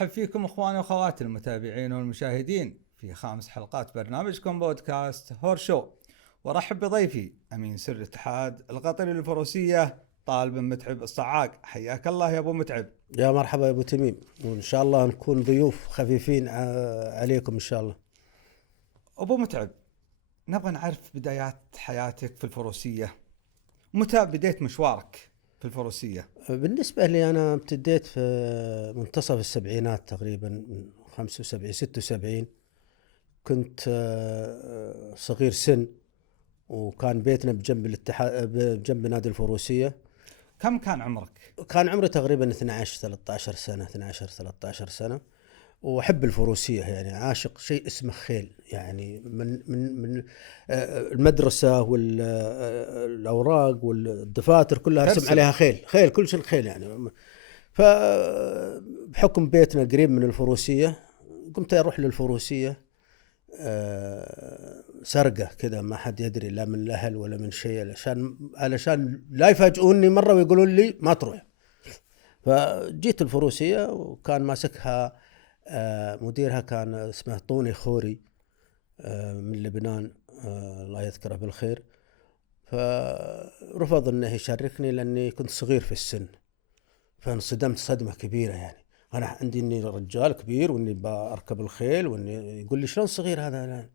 أرحب فيكم أخواني وأخواتي المتابعين والمشاهدين في 5 حلقات برنامجكم بودكاست هور شو. وأرحب بضيفي أمين سر الاتحاد القطري للفروسية طالب متعب الصعاق. حياك الله يا أبو متعب. يا مرحبا يا أبو تميم، وإن شاء الله نكون ضيوف خفيفين عليكم إن شاء الله. أبو متعب، نبغى نعرف بدايات حياتك في الفروسية. متى بديت مشوارك في الفروسية؟ بالنسبة لي أنا ابتديت في منتصف السبعينات تقريبا، 75 76. كنت صغير سن، وكان بيتنا بجنب الاتحاد، بجنب نادي الفروسية. كم كان عمرك؟ كان عمري تقريبا 13 سنة، وأحب الفروسية، يعني عاشق شيء اسمه خيل. يعني من المدرسة والأوراق والدفاتر كلها ارسم عليها خيل كل شيء خيل يعني. فبحكم بيتنا قريب من الفروسية قمت أروح للفروسية سرقة كذا، ما حد يدري لا من الأهل ولا من شيء، علشان لا يفاجئوني مرة ويقولون لي ما تروح. فجيت الفروسية وكان ماسكها مديرها كان اسمه طوني خوري من لبنان، الله يذكره بالخير. فرفض انه يشاركني لاني كنت صغير في السن، فانصدمت صدمة كبيرة. يعني انا عندي اني رجال كبير واني بركب الخيل، واني يقول لي شلون صغير هذا؟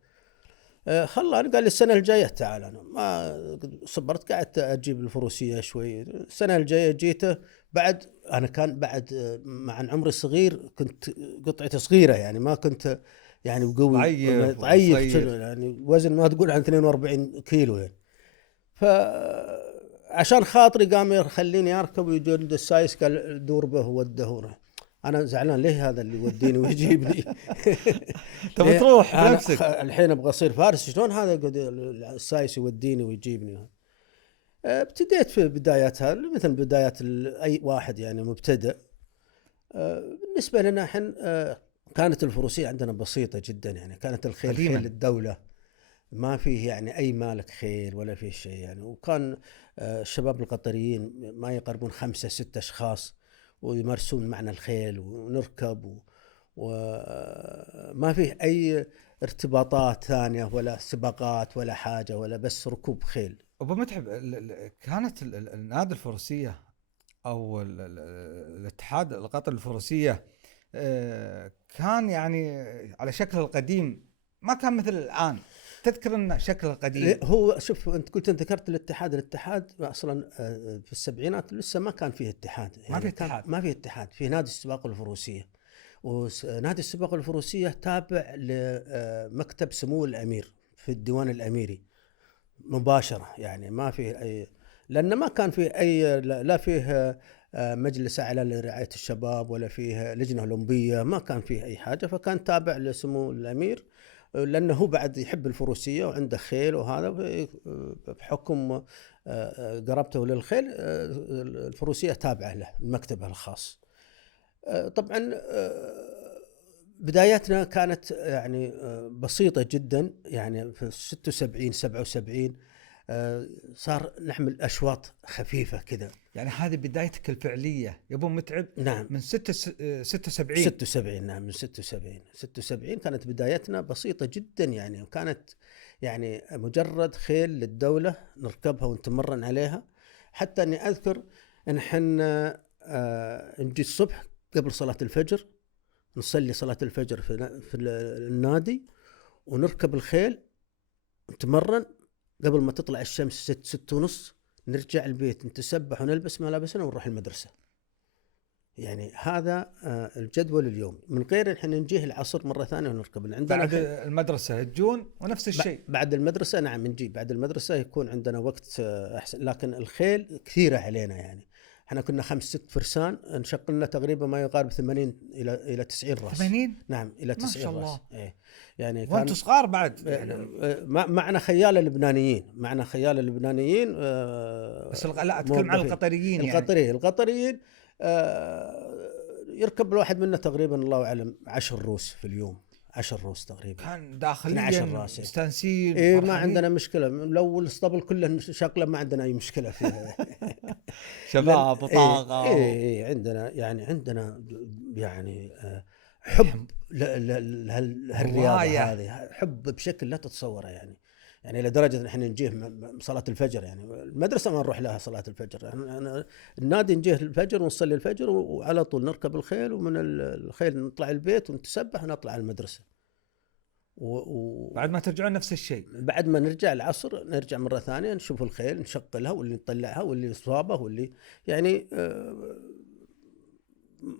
خلاني، قال لي السنة الجاية تعال. أنا ما صبرت، قعدت أجيب الفروسية شوي. السنة الجاية جيته بعد، أنا كان بعد مع عمري صغير، كنت قطعة صغيرة يعني، ما كنت يعني قوي، ضعيف يعني، وزن ما تقول عن 42 كيلو يعني. فعشان خاطري قام يخليني أركب ويجون السايس، قال دور به ودهوره. أنا زعلان، ليه هذا اللي يوديني ويجيبني؟ تبغى تروح بنفسك؟ الحين أبغى أصير فارس، شلون هذا السايس يوديني ويجيبني؟ ابتديت في بداياتها مثل بدايات أي واحد يعني مبتدئ. بالنسبة لنا احنا كانت الفروسية عندنا بسيطة جدا، يعني كانت الخيل خيل الدولة، ما فيه يعني أي مالك خيل ولا فيه شيء يعني. وكان الشباب القطريين ما يقربون 5-6 أشخاص ويمارسون معنا الخيل ونركب، وما فيه أي ارتباطات ثانية ولا سباقات ولا حاجة، ولا بس ركوب خيل. أبو متعب، كانت النادي الفروسية أو الاتحاد القطري للفروسية كان يعني على شكل القديم، ما كان مثل الآن. تذكر أن شكل القديم هو شوف، أنت قلت، أنت ذكرت الاتحاد أصلا في السبعينات لسه ما كان فيه اتحاد، يعني ما فيه اتحاد، في نادي السباق الفروسية. ونادي السباق الفروسية تابع لمكتب سمو الأمير في الديوان الأميري مباشرة، يعني ما فيه أي، لأن ما كان فيه أي، لا فيه مجلس أعلى لرعاية الشباب ولا فيه لجنة أولمبية، ما كان فيه أي حاجة. فكان تابع لسمو الأمير، لأنه هو بعد يحب الفروسية وعنده خيل، وهذا بحكم قرابته للخيل الفروسية تابعة له مكتبه الخاص. طبعا بداياتنا كانت يعني بسيطة جدا، يعني في 76 77 صار نحمل أشواط خفيفة كذا. يعني هذه بدايتك الفعلية يا أبو متعب؟ نعم، من 76. نعم، من 76 كانت بدايتنا بسيطة جدا، يعني كانت يعني مجرد خيل للدولة نركبها ونتمرن عليها. حتى أني أذكر أن حنا نجي الصبح قبل صلاة الفجر، نصلي صلاة الفجر في النادي، ونركب الخيل نتمرن قبل ما تطلع الشمس 6-6:30، نرجع البيت نتسبح ونلبس ملابسنا ونروح المدرسة. يعني هذا الجدول اليوم، من غير إحنا نجيه العصر مرة ثانية ونركب. عندنا بعد المدرسة تجون ونفس الشيء بعد المدرسة. نعم، نجي بعد المدرسة، يكون عندنا وقت أحسن. لكن الخيل كثيرة علينا، يعني احنا كنا 5-6 فرسان، نشقلنا تقريبا ما يقارب 80 إلى 90 راس. 80؟ نعم، إلى 90 ما شاء الله. راس. إيه يعني وانتوا صغار بعد يعني. معنا خيال اللبنانيين، بس لا أتكلم عن القطريين. القطريين يركب الواحد منا تقريبا الله أعلم 10 روس في اليوم، 10 روس تقريبا. كان داخليا مستانسين. إيه، ما عندنا مشكلة. لو الاسطبل كله شكله ما عندنا أي مشكلة فيها. شباب وطاقة. إيه عندنا يعني حب هالرياضة هذه، حب بشكل لا تتصوره يعني لدرجة ان احنا نجيه صلاة الفجر، يعني المدرسة ما نروح لها صلاة الفجر، يعني النادي نجيه الفجر ونصلي الفجر وعلى طول نركب الخيل، ومن الخيل نطلع البيت ونتسبح ونطلع المدرسة. بعد ما ترجعون نفس الشيء، بعد ما نرجع العصر نرجع مرة ثانية نشوف الخيل نشغلها، واللي نطلعها واللي صابه واللي يعني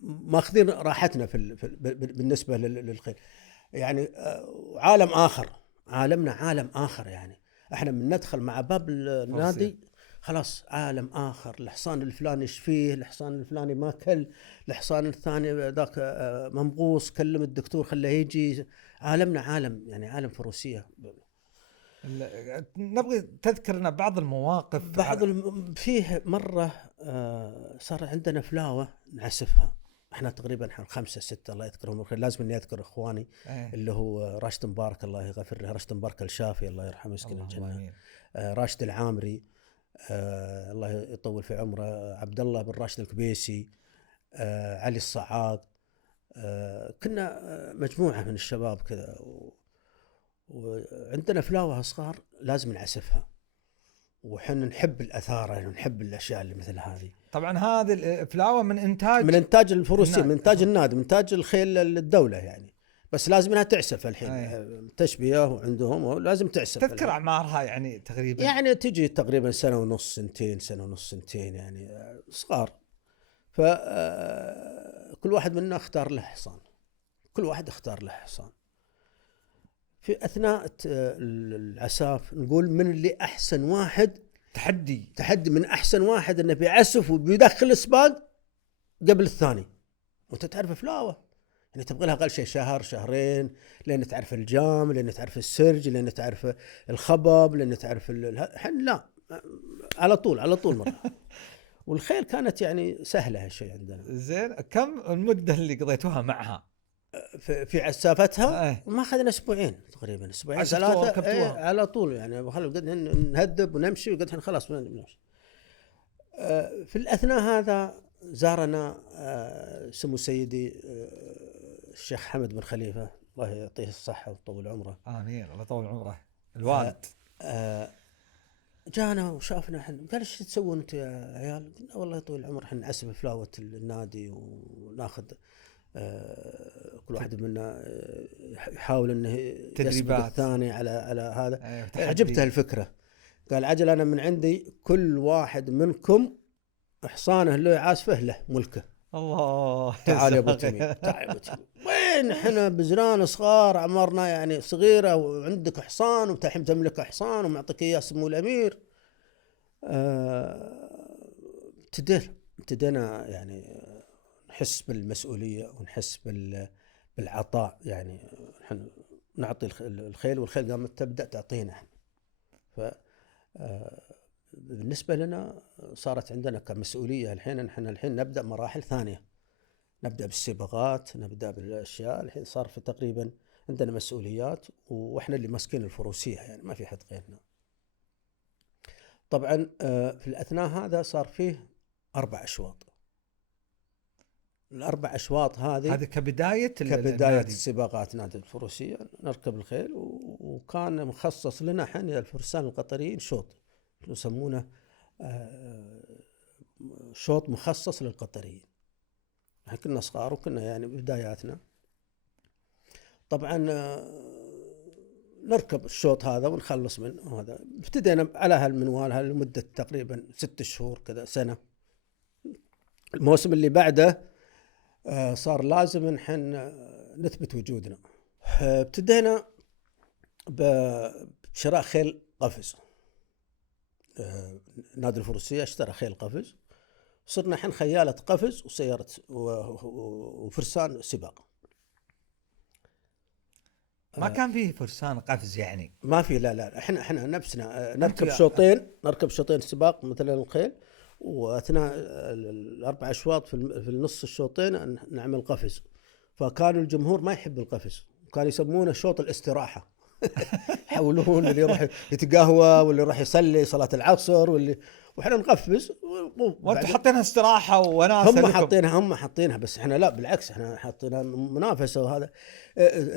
ماخذين راحتنا بالنسبة للخيل. يعني عالم آخر، عالمنا عالم آخر، يعني احنا من ندخل مع باب النادي خلاص عالم آخر. الحصان الفلاني ايش فيه، الحصان الفلاني ما كل، الحصان الثاني ذاك منبوس، كلم الدكتور خليه يجي. عالمنا عالم، يعني عالم فروسية. نبغي تذكرنا بعض المواقف. فيه مرة صار عندنا فلاوة نعسفها، احنا تقريبا 5 6 الله يذكرهم الخير. لازم اني اذكر اخواني اللي هو راشد مبارك الله يغفر له، راشد مبارك الشافي الله يرحمه يسكن الجنة، راشد العامري الله يطول في عمره، عبد الله بن راشد الكبيسي، علي الصعاق. كنا مجموعة من الشباب كذا، وعندنا فلاوة صغار لازم نعسفها، وحنا نحب الأثار ونحب الأشياء اللي مثل هذه. طبعا هذه الفلاوة من إنتاج الفروسية، من إنتاج النادي، من إنتاج الخيل الدولة يعني، بس لازم انها تعسف الحين. تشبيه وعندهم لازم تعسف. تذكر اعمارها يعني تقريبا؟ يعني تجي تقريبا 1.5 2 سنتين يعني صغار. فكل واحد منا اختار له حصان، كل واحد اختار له حصان. في اثناء العساف نقول من اللي احسن واحد، تحدي من احسن واحد انه بيعسف وبيدخل السباق قبل الثاني. وانت تعرف فلاوه يعني تبغى لها اقل شيء شهر شهرين لين تعرف الجام، لين تعرف السرج، لين تعرف الخبب، لين تعرف لا على طول مره. والخيل كانت يعني سهله هالشيء عندنا. زين، كم المده اللي قضيتوها معها في عسافتها؟ ما اخذنا اسبوعين تقريبا، اسبوعين 3 على طول يعني. خلوا نهدب ونمشي وقد خلاص نمشي. في الاثناء هذا زارنا سمو سيدي الشيخ حمد بن خليفة الله يعطيه الصحة ويطول عمره. آمين، الله يطول عمره الوالد. جانا وشافنا، قال ايش تسوون انتم يا عيال؟ قلنا والله يطول عمره احنا نعسف فلاوة النادي وناخذ كل واحد منا يحاول انه يسبق الثاني على هذا. عجبته الفكرة. قال عجل انا من عندي كل واحد منكم حصانه اللي يعاسفه له ملكه. الله، تعال يا ابو تميم، تعال يا ابو تميم. وين احنا بزران صغار اعمارنا يعني صغيره، وعندك حصان وتحم تملك حصان ومعطيك اياه سمو الامير. ابتدينا يعني نحس بالمسؤوليه ونحس بالعطاء، يعني احنا نعطي الخيل والخيل قامت تبدا تعطينا احنا. ف بالنسبة لنا صارت عندنا كمسؤولية الحين. نحن الحين نبدأ مراحل ثانية، نبدأ بالسباقات، نبدأ بالأشياء. الحين صار في تقريبا عندنا مسؤوليات، وإحنا اللي ماسكين الفروسية يعني ما في حد غيرنا. طبعا في الأثناء هذا صار فيه 4 أشواط. ال4 أشواط هذه كبداية السباقات نادي الفروسية. نركب الخيل، وكان مخصص لنا احنا الفرسان القطريين شوط يسمونه شوط مخصص للقطريين. احنا كنا صغار وكنا يعني بداياتنا. طبعا نركب الشوط هذا ونخلص منه. هذا ابتدينا على هالمنوال لمدة تقريبا 6 شهور كذا سنة. الموسم اللي بعده صار لازم نحن نثبت وجودنا. ابتدينا بشراء خيل قفز. نادي الفروسية اشترى خيل قفز، صرنا حين خيالة قفز وسيارة وفرسان سباق. ما كان فيه فرسان قفز يعني؟ ما في، لا احنا نفسنا نركب شوطين سباق مثل الخيل، واثناء ال4 أشواط في النص الشوطين نعمل قفز. فكانوا الجمهور ما يحب القفز، كانوا يسمونه شوط الاستراحة. يحولون اللي يروح يتقهوى واللي يروح يصلي صلاة العصر واحنا نقفز. وانتم حاطينها استراحة وناسة لكم. هم حاطينها، بس احنا لا بالعكس، احنا حاطينها منافسة. وهذا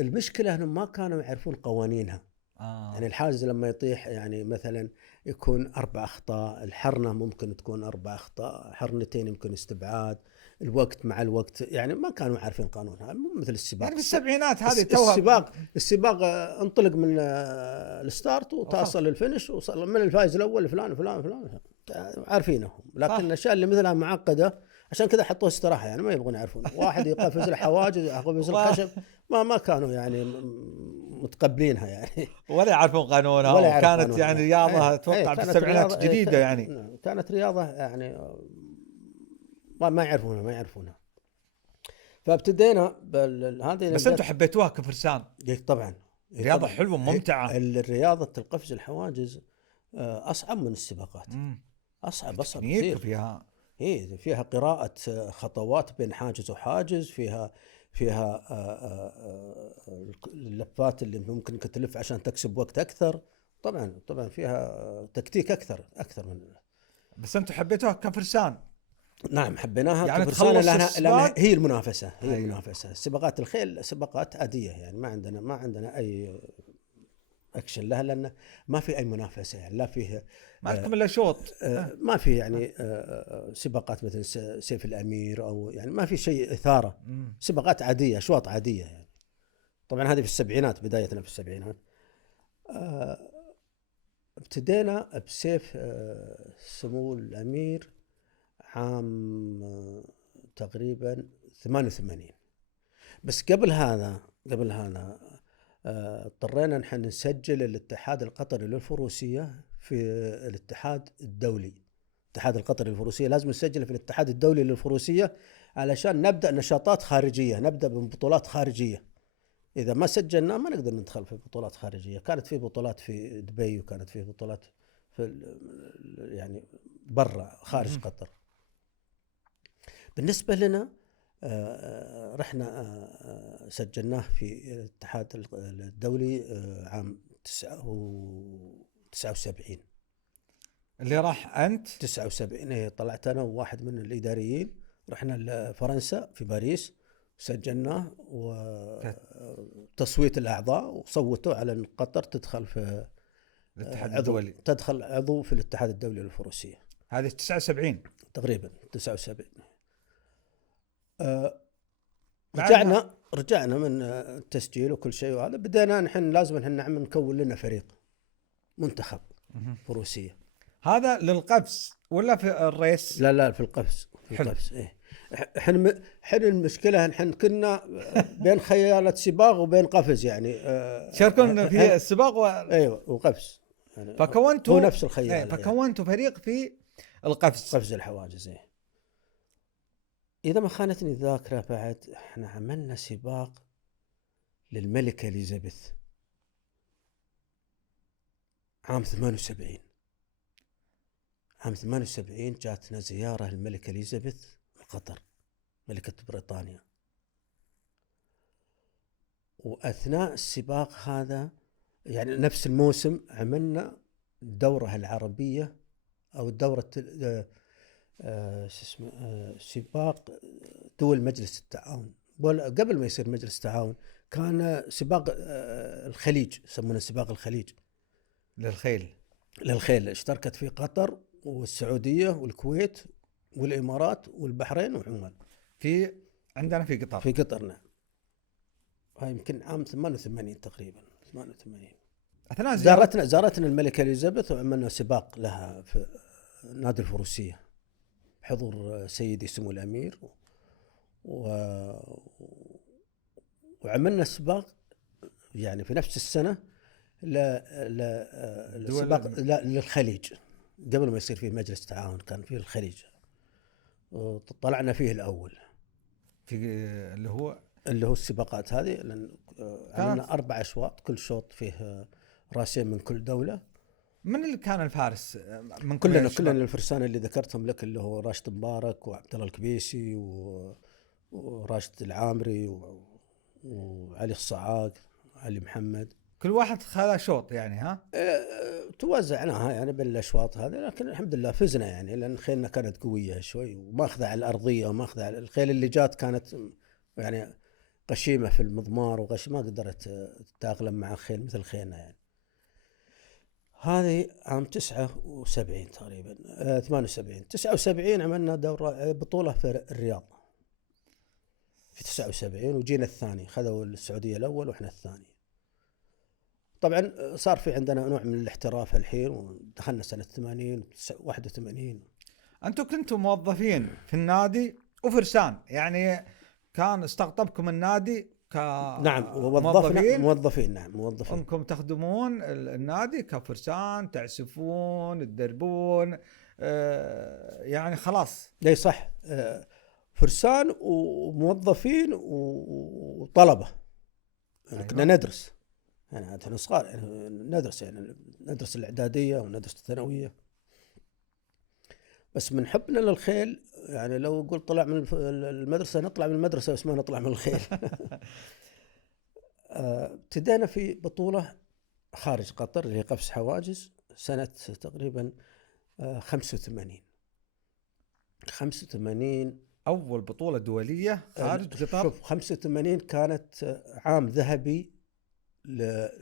المشكلة انهم ما كانوا يعرفون قوانينها. يعني الحاجز لما يطيح يعني مثلا يكون 4 أخطاء، الحرنة ممكن تكون 4 أخطاء، حرنتين يمكن استبعاد، الوقت مع الوقت، يعني ما كانوا عارفين قانونها. مو مثل السباق يعني في السبعينات هذه توها السباق انطلق من الستارت وتوصل للفينش، وصل من الفائز الأول فلان فلان فلان، عارفينهم. لكن الأشياء اللي مثلها معقدة، عشان كذا حطوها استراحة، يعني ما يبغون يعرفون. واحد يقفز الحواجز، يقفز الخشب، ما كانوا يعني متقبلينها يعني، ولا يعرفون قانونها. وكانت يعني رياضة اتوقع في السبعينات جديدة، يعني كانت رياضة يعني ما يعرفونها. فابتدينا هذه. بس انتم حبيتوها كفرسان؟ طبعا رياضة حلوة ممتعة. الرياضة القفز الحواجز أصعب من السباقات. أصعب كثير. فيها قراءة خطوات بين حاجز وحاجز، فيها اللفات اللي ممكن تلف عشان تكسب وقت أكثر. طبعا فيها تكتيك أكثر من. بس أنتم حبيتوها كفرسان؟ نعم حبيناها يعني كفرسان، لأنها هي المنافسة. المنافسة. سباقات الخيل سباقات عادية، يعني ما عندنا أي أكشن لها، لأن ما في أي منافسة، يعني لا فيه ما لكم إلا شوط. ما في يعني سباقات مثل سيف الأمير، أو يعني ما في شيء إثارة. سباقات عادية، أشواط عادية يعني. طبعا هذه في السبعينات، بدايتنا في السبعينات. ابتدينا بسيف سمو الأمير عام تقريبا 88. بس قبل هذا اضطرينا نحن نسجل الاتحاد القطري للفروسية في الاتحاد الدولي. الاتحاد القطري للفروسية لازم نسجل في الاتحاد الدولي للفروسية علشان نبدأ نشاطات خارجية، نبدأ ببطولات خارجية. إذا ما سجلنا ما نقدر ندخل في بطولات خارجية. كانت في بطولات في دبي، وكانت في بطولات في يعني برا خارج قطر. بالنسبة لنا رحنا سجلناه في الاتحاد الدولي عام 79. اللي راح أنت 79 طلعت أنا وواحد من الإداريين، رحنا لفرنسا في باريس، سجلناه وتصويت الأعضاء، وصوتوا على أن قطر تدخل في الاتحاد الدولي، تدخل عضو في الاتحاد الدولي للفروسية. هذه 79 تقريبا 79. رجعنا من التسجيل وكل شيء، وهذا بدينا نحن لازم نحن نكون لنا فريق منتخب فروسية. هذا للقفز ولا في الريس؟ لا في القفز. إيه. احنا المشكلة نحن كنا بين خيالة سباق وبين قفز، يعني شاركون في السباق ايوه وقفز، يعني فكونتوا نفس الخيال. فكونتوا فريق في القفز، قفز الحواجز. إذا ما خانتني الذاكرة بعد احنا عملنا سباق للملكة إليزابيث عام 78. عام 78 جاتنا زيارة الملكة إليزابيث من قطر، ملكة بريطانيا. وأثناء السباق هذا يعني نفس الموسم عملنا الدورة العربية أو الدورة سباق دول مجلس التعاون. قبل ما يصير مجلس التعاون كان سباق الخليج، يسمونه سباق الخليج للخيل. اشتركت فيه قطر والسعودية والكويت والإمارات والبحرين وعمان. عندنا في قطر. نعم. هاي يمكن عام 88 تقريبا. 88 زارتنا الملكة إليزابيث، وعملنا سباق لها في نادي الفروسية بحضور سيدي سمو الأمير، وعملنا سباق يعني في نفس السنة السباق للخليج قبل ما يصير فيه مجلس تعاون، كان فيه الخليج، وطلعنا فيه الأول في اللي هو السباقات هذه. عملنا 4 أشواط، كل شوط فيه راسين من كل دولة. من اللي كان الفارس من كلنا الفرسان اللي ذكرتهم لك، اللي هو راشد مبارك وعبد الله الكبيسي وراشد العامري وعلي الصعاق، علي محمد. كل واحد خذ شوط يعني ها؟ توزعناها يعني بالاشواط هذه، لكن الحمد لله فزنا يعني، لان خيلنا كانت قويه شوي وماخذه على الارضيه وماخذه على الخيل اللي جات كانت يعني قشيمه في المضمار ما قدرت تتاقلم مع خيل مثل خيلنا يعني. هذه عام 79 تقريبا 78 79 عملنا دورة بطولة في الرياض في 79، وجينا الثاني، خذوا السعودية الأول وإحنا الثاني. طبعا صار في عندنا نوع من الاحتراف الحين، ودخلنا سنة 80 81. أنتم كنتم موظفين في النادي وفرسان، يعني كان استقطبكم النادي نعم، موظفين نعم موظفين، انكم تخدمون النادي كفرسان، تعسفون تدربون يعني خلاص. لي صح، فرسان وموظفين وطلبة. أيوة. كنا ندرس يعني احنا صغار يعني ندرس الاعدادية وندرس الثانوية، بس من حبنا للخيل يعني لو قلت طلع من المدرسة نطلع من المدرسة بس ما نطلع من الخيل. ابتدينا في بطولة خارج قطر اللي هي قفز حواجز سنة تقريبا 85. أول بطولة دولية خارج قطر. شوف 85 كانت عام ذهبي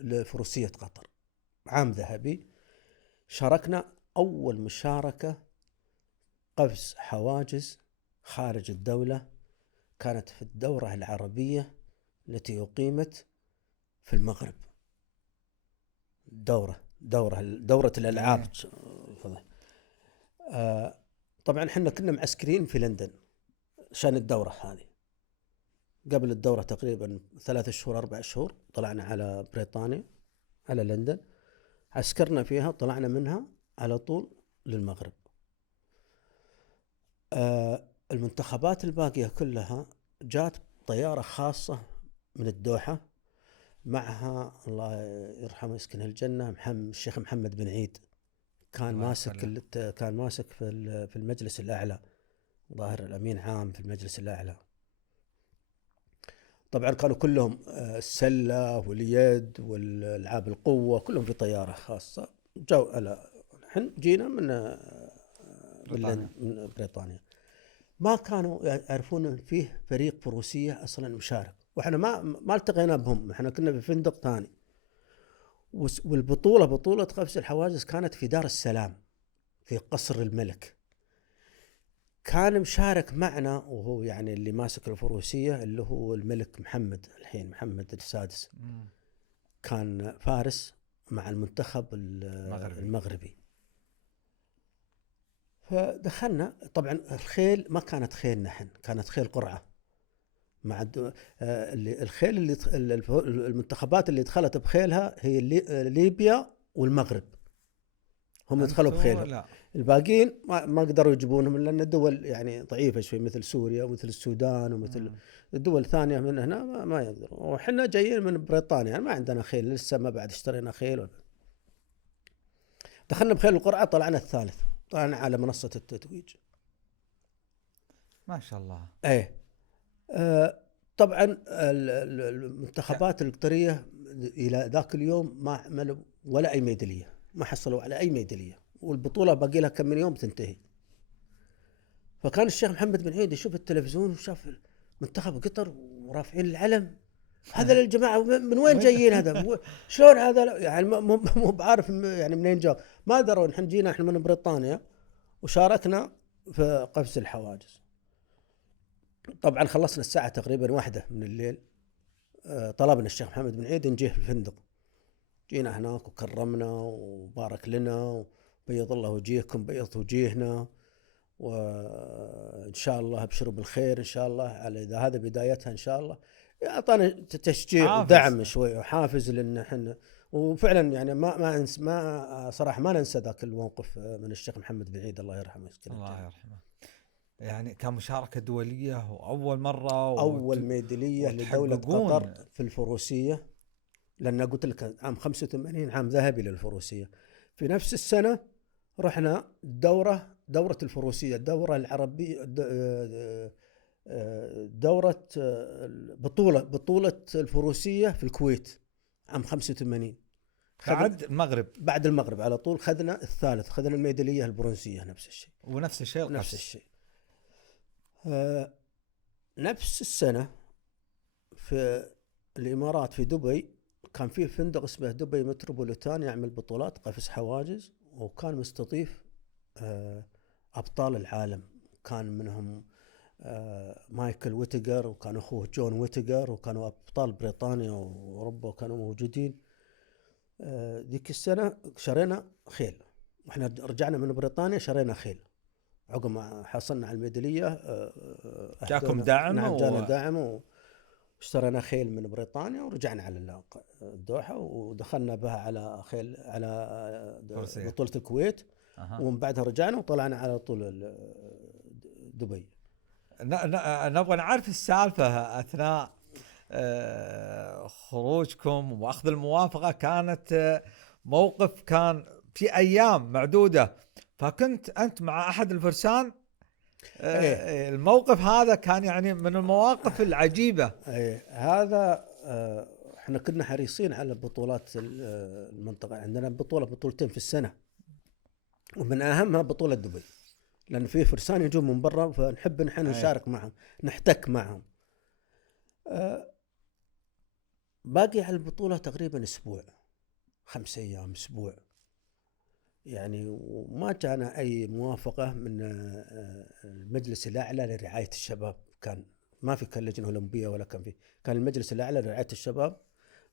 لفروسية قطر، عام ذهبي. شاركنا أول مشاركة قفز حواجز خارج الدولة، كانت في الدورة العربية التي أقيمت في المغرب، دورة الألعاب. طبعا احنا كنا معسكرين في لندن عشان الدورة هذه. قبل الدورة تقريبا 3 شهور 4 شهور طلعنا على بريطانيا، على لندن، عسكرنا فيها، طلعنا منها على طول للمغرب. المنتخبات الباقية كلها جات طيارة خاصة من الدوحة، معها الله يرحمه يسكنه الجنة الشيخ محمد بن عيد، كان ماسك في المجلس الأعلى، ظاهر الأمين عام في المجلس الأعلى. طبعا كانوا كلهم السلة واليد والألعاب القوة كلهم في طيارة خاصة. نحن جينا من بريطانيا. ما كانوا يعرفون ان فيه فريق فروسية اصلا مشارك، واحنا ما التقينا بهم، احنا كنا في فندق ثاني. والبطولة بطولة قفز الحواجز كانت في دار السلام في قصر الملك. كان مشارك معنا وهو يعني اللي ماسك الفروسية اللي هو الملك محمد، الحين محمد السادس، كان فارس مع المنتخب المغربي. فدخلنا. طبعا الخيل ما كانت خيل نحن، كانت خيل قرعة مع الخيل اللي المنتخبات اللي دخلت بخيلها هي ليبيا والمغرب، هم دخلوا بخيلهم. الباقيين ما قدروا يجيبونهم لأن الدول يعني ضعيفة شوي، مثل سوريا ومثل السودان ومثل الدول الثانية من هنا ما يقدروا. وحنا جايين من بريطانيا يعني ما عندنا خيل لسه، ما بعد اشترينا خيل. دخلنا بخيل القرعة، طلعنا الثالث، طلعنا على منصة التتويج. ما شاء الله. ايه طبعا المنتخبات القطرية إلى ذاك اليوم ما عملوا ولا أي ميدالية، ما حصلوا على أي ميدالية، والبطولة باقي لها كم من يوم تنتهي. فكان الشيخ محمد بن عيد يشوف التلفزيون وشاف منتخب قطر ورافعين العلم، هذا الجماعة من وين جايين؟ هذا شلون هذا؟ يعني مو بعارف يعني منين جاء، ما دروا. نحن جينا احنا من بريطانيا وشاركنا في قفز الحواجز. طبعا خلصنا الساعة تقريبا 1 من الليل. طلبنا الشيخ محمد بن عيد نجيه في الفندق. جينا هناك وكرمنا وبارك لنا وبيض الله وجيهكم، بيض وجيهنا، وإن شاء الله ابشروا بالخير إن شاء الله، على إذا هذا بدايتها إن شاء الله. أعطانا تشجيع ودعم شوي وحافز لنا احنا. وفعلا يعني ما صراحة ما ننسى ذاك الموقف من الشيخ محمد بن عيد الله يرحمه. الله يرحمه. يعني كمشاركة دولية وأول مرة أول ميدالية لدولة قطر في الفروسية، لأن قلت لك عام 85 عام ذهبي للفروسية. في نفس السنة رحنا دورة الفروسية، الدورة العربية، دورة بطولة الفروسية في الكويت عام 85. بعد المغرب. بعد المغرب على طول خذنا الثالث، خذنا الميدالية البرونزية نفس الشيء. ونفس الشيء نفس الشيء. نفس السنة في الإمارات في دبي كان في فندق اسمه دبي متروبوليتان يعمل بطولات قفز حواجز، وكان مستضيف أبطال العالم، كان منهم مايكل ويتيجر، وكان أخوه جون ويتيجر، وكانوا أبطال بريطانيا وأوروبا كانوا موجودين. ذيك السنة شرينا خيل، وإحنا رجعنا من بريطانيا شرينا خيل عقب ما حصلنا على الميدالية. جاكم دعم؟ نعم جانا دعم، واشترينا خيل من بريطانيا ورجعنا على الدوحة، ودخلنا بها على خيل على بطولة الكويت. ومن بعدها رجعنا وطلعنا على طول دبي. نبغى نعرف السالفة أثناء خروجكم وأخذ الموافقة. كانت موقف كان في أيام معدودة، فكنت أنت مع أحد الفرسان. الموقف هذا كان يعني من المواقف العجيبة. هذا احنا كنا حريصين على بطولات المنطقة. عندنا بطولتين في السنة، ومن أهمها بطولة دبي، لأن فيه فرسان يجون من برا، فنحب نحن نشارك معهم، نحتك معهم. باقي على البطولة تقريبا أسبوع، 5 أيام، أسبوع يعني. وما جانا أي موافقة من المجلس الأعلى لرعاية الشباب. كان ما في كان لجنة أولمبية ولا كان المجلس الأعلى لرعاية الشباب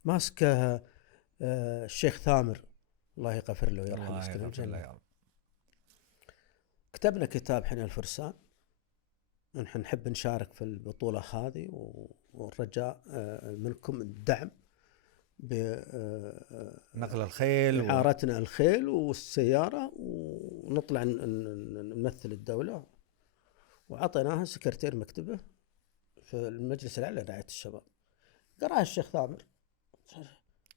ماسكه الشيخ ثامر، الله يغفر له ويرحمه ويسكنه الجنة. كتبنا كتاب حنا الفرسان، نحن نحب نشارك في البطولة هذه، والرجاء منكم الدعم نقل الخيل، إعارتنا الخيل والسيارة، ونطلع نمثل الدولة. وعطيناها سكرتير مكتبه في المجلس الأعلى لرعاية الشباب. قرأها الشيخ ثامر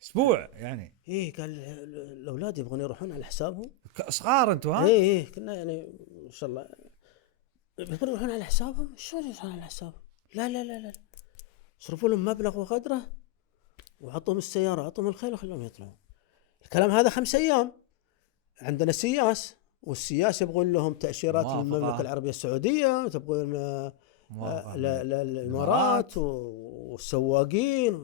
أسبوع يعني. قال الأولاد يبغون يروحون على حسابهم. صغار أنتوا ها؟ كنا يعني ما شاء الله يبغون يروحون على حسابهم. شلون يروحون على حسابهم؟ لا صرفوا لهم مبلغ وقدره، وعطهم السيارة، عطهم الخيل، وخلهم يطلعون. الكلام هذا 5 أيام. عندنا سياس، والسياس يبغون لهم تأشيرات للمملكة العربية السعودية، تبغون للإمارات، والسواقين.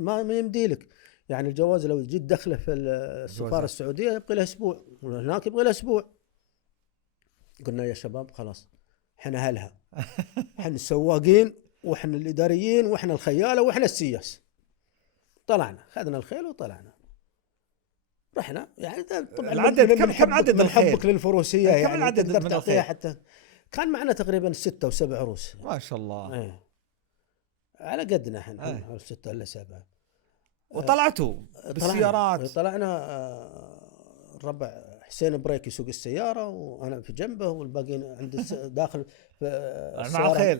ما يمدي لك يعني. الجواز لو جيت دخله في السفارة السعودية يبقى له أسبوع، وهناك يبقى له أسبوع. قلنا يا شباب خلاص، احنا هلها احنا السواقين، واحنا الإداريين، واحنا الخيالة، واحنا السياس. طلعنا، خذنا الخيل وطلعنا، رحنا. يعني طبعا العدد كم عدد من حبك للفروسية يعني كم العدد تقدر تعطيها. حتى كان معنا تقريبا 6 أو 7 عروس. ما شاء الله. على قدنا احنا 6 ولا 7. وطلعتوا بالسيارات. طلعنا الربع حسين بريك يسوق السيارة، وأنا في جنبه، والباقيين عند داخل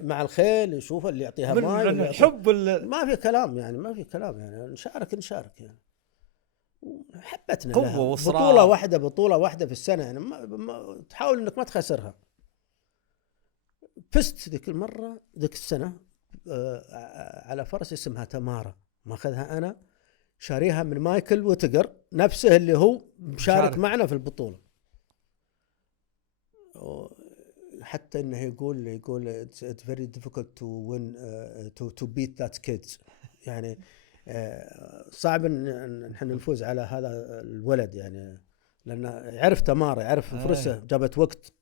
مع الخيل يشوف اللي يعطيها ماي. من الحب ما في كلام يعني، نشارك يعني. حبتنا قوة لها. وصراع. بطولة واحدة في السنة يعني، تحاول انك ما تخسرها. فزت ذيك السنة على فرس اسمها تمارا، ماخذها أنا، شاريها من مايكل ويتيجر نفسه اللي هو مشارك معنا في البطولة. حتى انه يقول it's very difficult to win to beat that kids. يعني صعب ان احنا نفوز على هذا الولد يعني، لانه يعرف تمارا، يعرف فرصه، جابت وقت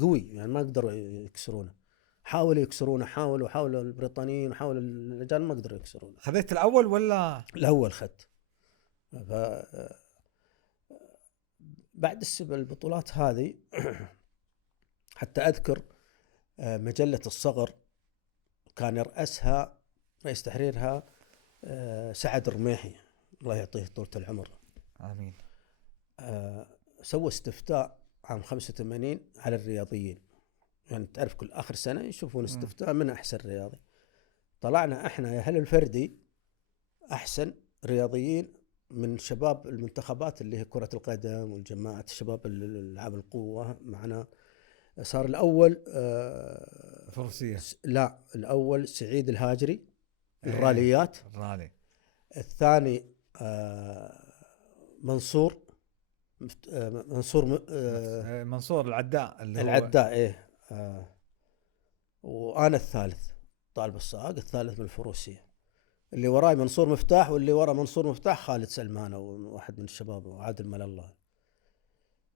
قوي يعني، ما قدروا يكسرونه. حاولوا يكسرونه، حاولوا البريطانيين، حاولوا الرجال، ما قدروا يكسرونه. خذيت الاول ولا؟ الاول خدت. بعد البطولات هذه حتى اذكر مجله الصقر كان يرأسها رئيس تحريرها سعد الرميحي، الله يعطيه طولة العمر، آمين. سوى استفتاء عام 85 على الرياضيين. يعني تعرف كل آخر سنة يشوفون استفتاء من أحسن رياضي. طلعنا احنا يا هل الفردي أحسن رياضيين من شباب المنتخبات اللي هي كرة القدم والجماعة الشباب الألعاب القوة معنا. صار الأول فروسية. لا، الأول سعيد الهاجري الراليات. الرالي. الثاني منصور منصور العداء اللي العداء ايه. وانا الثالث طالب الصاغ، الثالث من الفروسيه. اللي وراي منصور مفتاح، واللي ورا منصور مفتاح خالد سلمان وواحد من الشباب وعادل مال الله.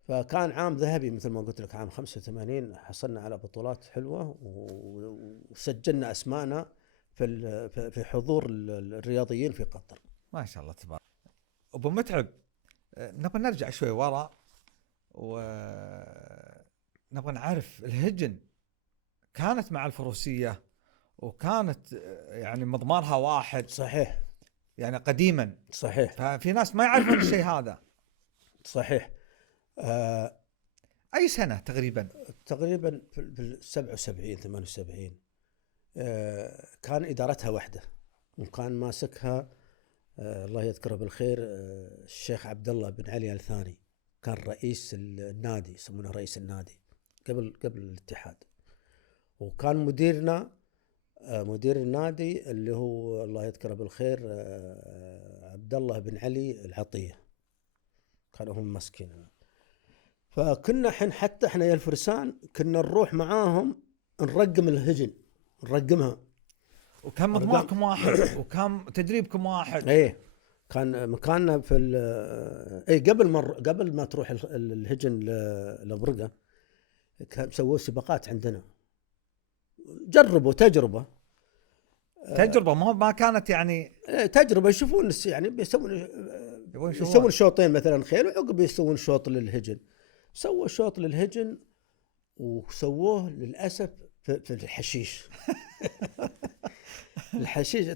فكان عام ذهبي مثل ما قلت لك، عام 85 حصلنا على بطولات حلوه وسجلنا اسماءنا في حضور الرياضيين في قطر. ما شاء الله تبارك. ابو متعب، نبغى نرجع شوي ورا ونبغى نعرف الهجن كانت مع الفروسيه وكانت يعني مضمارها واحد. صحيح، يعني قديما. صحيح. ففي ناس ما يعرفون الشيء هذا. صحيح. اي سنه تقريبا؟ تقريبا في 77 78. كان ادارتها وحده، وكان ماسكها الله يذكره بالخير الشيخ عبد الله بن علي الثاني. كان رئيس النادي، يسمونه رئيس النادي قبل الاتحاد. وكان مديرنا مدير النادي اللي هو الله يذكره بالخير عبد الله بن علي العطية. كانوا هم ماسكيننا. فكنا حتى احنا يا الفرسان كنا نروح معاهم نرقم الهجن، نرقمها. وكم مضماركم واحد وكم تدريبكم واحد؟ ايه، كان مكاننا في قبل ما تروح الهجن لبرقة سووا سباقات عندنا. جربوا تجربة ما كانت يعني تجربة. يشوفون يعني يسوون شوطين مثلا خيل، وعقب يسوون شوط للهجن. سووا شوط للهجن وسووه للأسف في الحشيش. الحشيش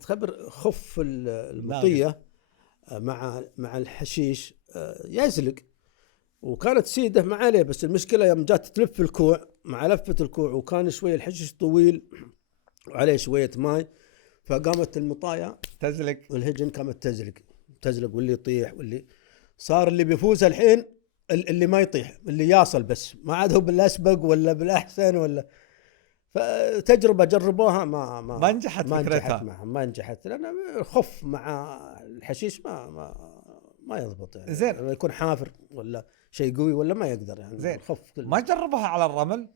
تخبر خف المطية مع الحشيش يزلق، وكانت سيده ما عليه. بس المشكلة يوم جات تلف الكوع مع لفة الكوع، وكان شوية الحشيش طويل وعليه شوية ماي، فقامت المطايا تزلق والهجن قامت تزلق واللي يطيح واللي صار. اللي بيفوز الحين اللي ما يطيح، اللي ياصل، بس ما عاد هو بالأسبق ولا بالأحسن ولا. فتجربة جربوها ما نجحت معهم، ما نجحت لأن الخف مع الحشيش ما يضبط يعني. زين، لما يكون حافر ولا شيء قوي ولا ما يقدر يعني. زين، ما جربوها على الرمل؟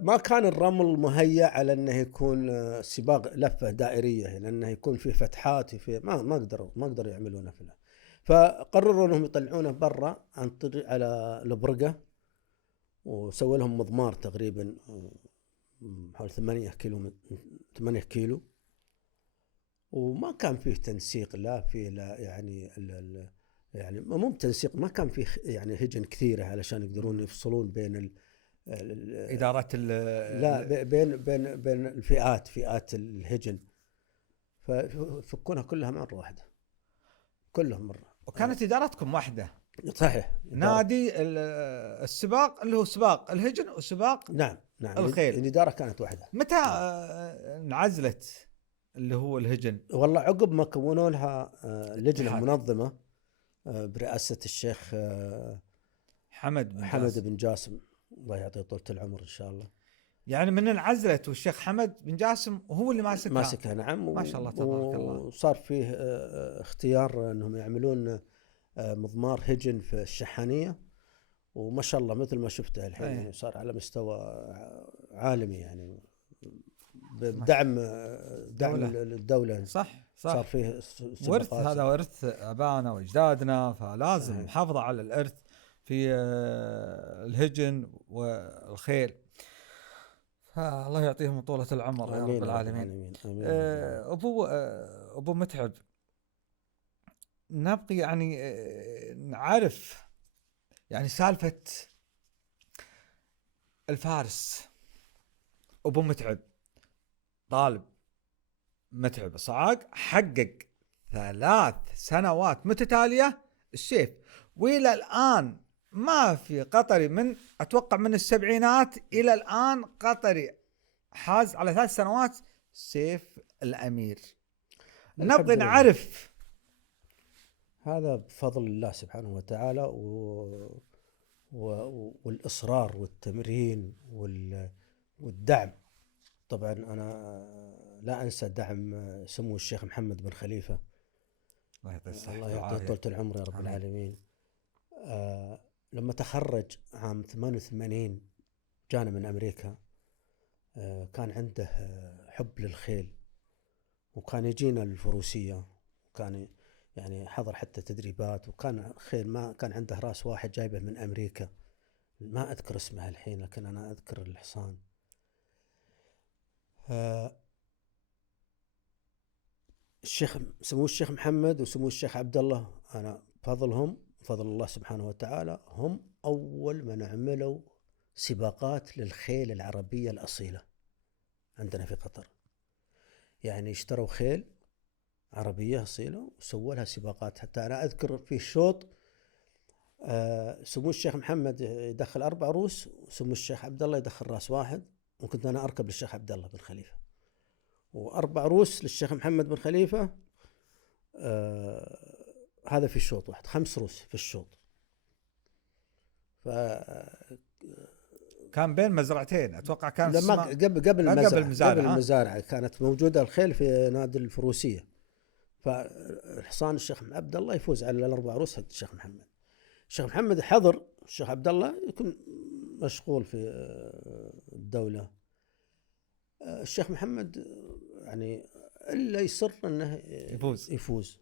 ما كان الرمل مهيأ على انه يكون سباق لفة دائرية، لانه يكون فيه فتحات في ما قدروا يعملونه فيها. فقرروا انهم يطلعونه برا عن طريق على البرقة، وسووا لهم مضمار تقريبا حوالي 8 كيلو. وما كان فيه تنسيق، لا يعني يعني مو تنسيق، ما كان فيه يعني هجن كثيرة علشان يقدرون يفصلون بين إدارات لا بين فئات الهجن. ففكونها كلها مرة واحدة، كلهم مرة. وكانت إدارتكم واحدة؟ صحيح. نادي السباق اللي هو سباق الهجن وسباق نعم الخيل. الإدارة كانت واحدة. متى انعزلت اللي هو الهجن؟ والله عقب ما كونوا لها لجنة منظمة برئاسة الشيخ حمد بن جاسم، الله يعطيه طولة العمر إن شاء الله. يعني من انعزلت والشيخ حمد بن جاسم وهو اللي ماسكها. نعم. ما شاء الله تبارك الله. وصار فيه اختيار أنهم يعملون مضمار هجن في الشحانية، وما شاء الله مثل ما شفته الحين يعني صار على مستوى عالمي يعني، بدعم الدولة. صح. صار فيه ورث، هذا ورث أبانا وأجدادنا، فلازم محافظة على الإرث في الهجن والخيل. فالله يعطيهم طولة العمر يا رب العالمين. أبو متعب، نبقي يعني نعرف يعني سالفة الفارس. أبو متعب طالب متعب صعاق، حقق 3 سنوات متتالية السيف، وإلى الآن ما في قطري أتوقع من السبعينات إلى الآن قطري حاز على 3 سنوات سيف الأمير. نبغي نعرف. هذا بفضل الله سبحانه وتعالى والإصرار والتمرين والدعم. طبعا أنا لا أنسى دعم سمو الشيخ محمد بن خليفة، الله يعطيه الصحة الله يعطيه طولة العمر يا رب العالمين. لما تخرج عام 88 جانا من أمريكا، كان عنده حب للخيل، وكان يجينا الفروسية، وكان يعني حضر حتى تدريبات، وكان خيل ما كان عنده راس واحد جايبه من أمريكا، ما أذكر اسمه الحين لكن أنا أذكر الحصان. الشيخ سمو الشيخ محمد وسمو الشيخ عبد الله، أنا فضلهم فضل الله سبحانه وتعالى، هم أول من عملوا سباقات للخيل العربية الأصيلة عندنا في قطر. يعني اشتروا خيل عربية أصيلة وسووا لها سباقات. حتى أنا أذكر في الشوط سمو الشيخ محمد يدخل 4 عروس، وسمو الشيخ عبد الله يدخل راس واحد، وكنت أنا أركب للشيخ عبد الله بن خليفة، و4 عروس للشيخ محمد بن خليفة. هذا في الشوط واحد، 5 عروس في الشوط. كان بين مزرعتين اتوقع، كان لما قبل المزارع كانت موجودة الخيل في نادي الفروسية، فالحصان الشيخ عبد الله يفوز على 4 عروس الشيخ محمد. الشيخ محمد حضر، الشيخ عبد الله يكون مشغول في الدولة. الشيخ محمد يعني إلا يصر أنه يفوز.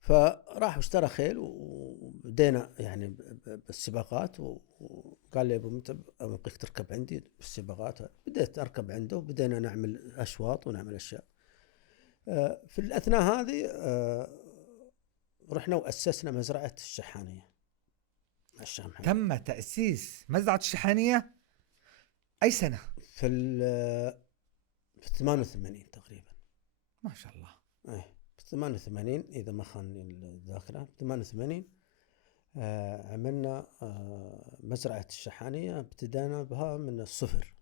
فراح واشترى خيل، وبدينا يعني بالسباقات، وقال لي أبو متعب أبغيك تركب عندي بالسباقات. بديت أركب عنده، وبدينا نعمل أشواط ونعمل أشياء. في الأثناء هذه رحنا وأسسنا مزرعة الشحانية. تم تأسيس مزرعة الشحانية أي سنة؟ في 88 تقريبا. ما شاء الله. في 88 إذا ما خانني الذاكرة، 88 عملنا مزرعة الشحانية. ابتدأنا بها من الصفر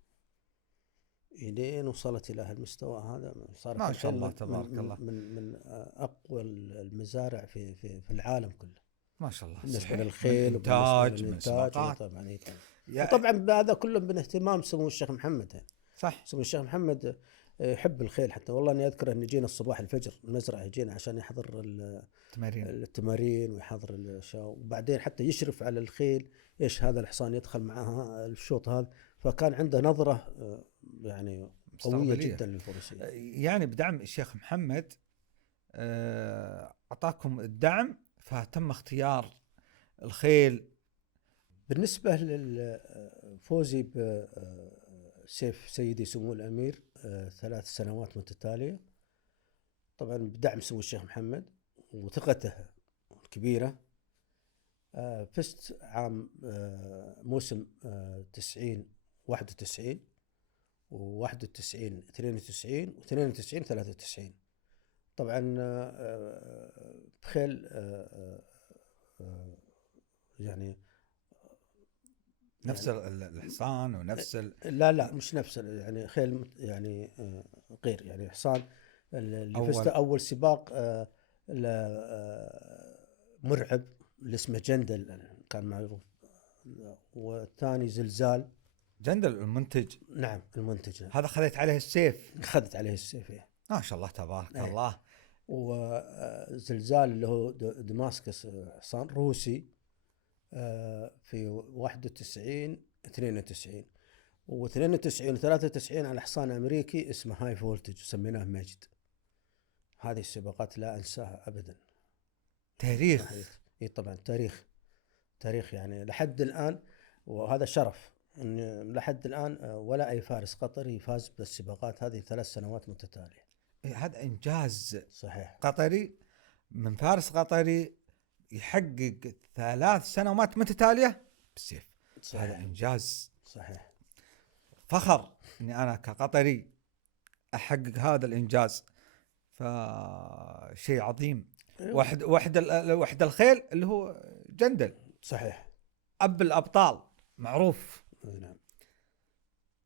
إلين وصلت إلى هالمستوى هذا. صارت ما شاء الله تبارك الله من أقوى المزارع في العالم كله، ما شاء الله. بالنسبة للخيل وإنتاج من سباقات طبعا هذا كله من اهتمام سمو الشيخ محمد. صح. سمو الشيخ محمد يحب الخيل. حتى والله اني اذكر ان يجينا الصباح الفجر المزرعه، يجينا عشان يحضر التمارين ويحضر الاشياء، وبعدين حتى يشرف على الخيل، ايش هذا الحصان يدخل معها الشوط هذا. فكان عنده نظره يعني قويه جدا للفروسيه. يعني بدعم الشيخ محمد اعطاكم الدعم، فتم اختيار الخيل. بالنسبه للفوزي سيف سيدي سمو الأمير 3 سنوات متتالية، طبعا بدعم سمو الشيخ محمد وثقته الكبيرة. فزت عام موسم 90 91 و91 92 و92 93. طبعا بخيل يعني نفس الحصان ونفس لا مش نفس، يعني خيل يعني غير، يعني حصان اللي فزت أول سباق مرعب اللي اسمه جندل كان معروف، والثاني زلزال. جندل المنتج؟ نعم المنتج. هذا خذت عليه السيف؟ خذت عليه السيف. ما شاء الله تبارك الله. وزلزال اللي هو دماسكس حصان روسي في 91 92 و92 و93 على حصان أمريكي اسمه هاي فولتج وسميناه مجد. هذه السباقات لا أنساها أبدا. تاريخ. طبعا تاريخ يعني لحد الآن، وهذا شرف إن لحد الآن ولا أي فارس قطري فاز بالسباقات هذه 3 سنوات متتالية. هذا إنجاز صحيح قطري من فارس قطري يحقق 3 سنوات متتالية بالسيف. هذا إنجاز. صحيح. فخر إني أنا كقطري أحقق هذا الإنجاز، فشيء عظيم. واحد الخيل اللي هو جندل. صحيح. أب الأبطال معروف. نعم.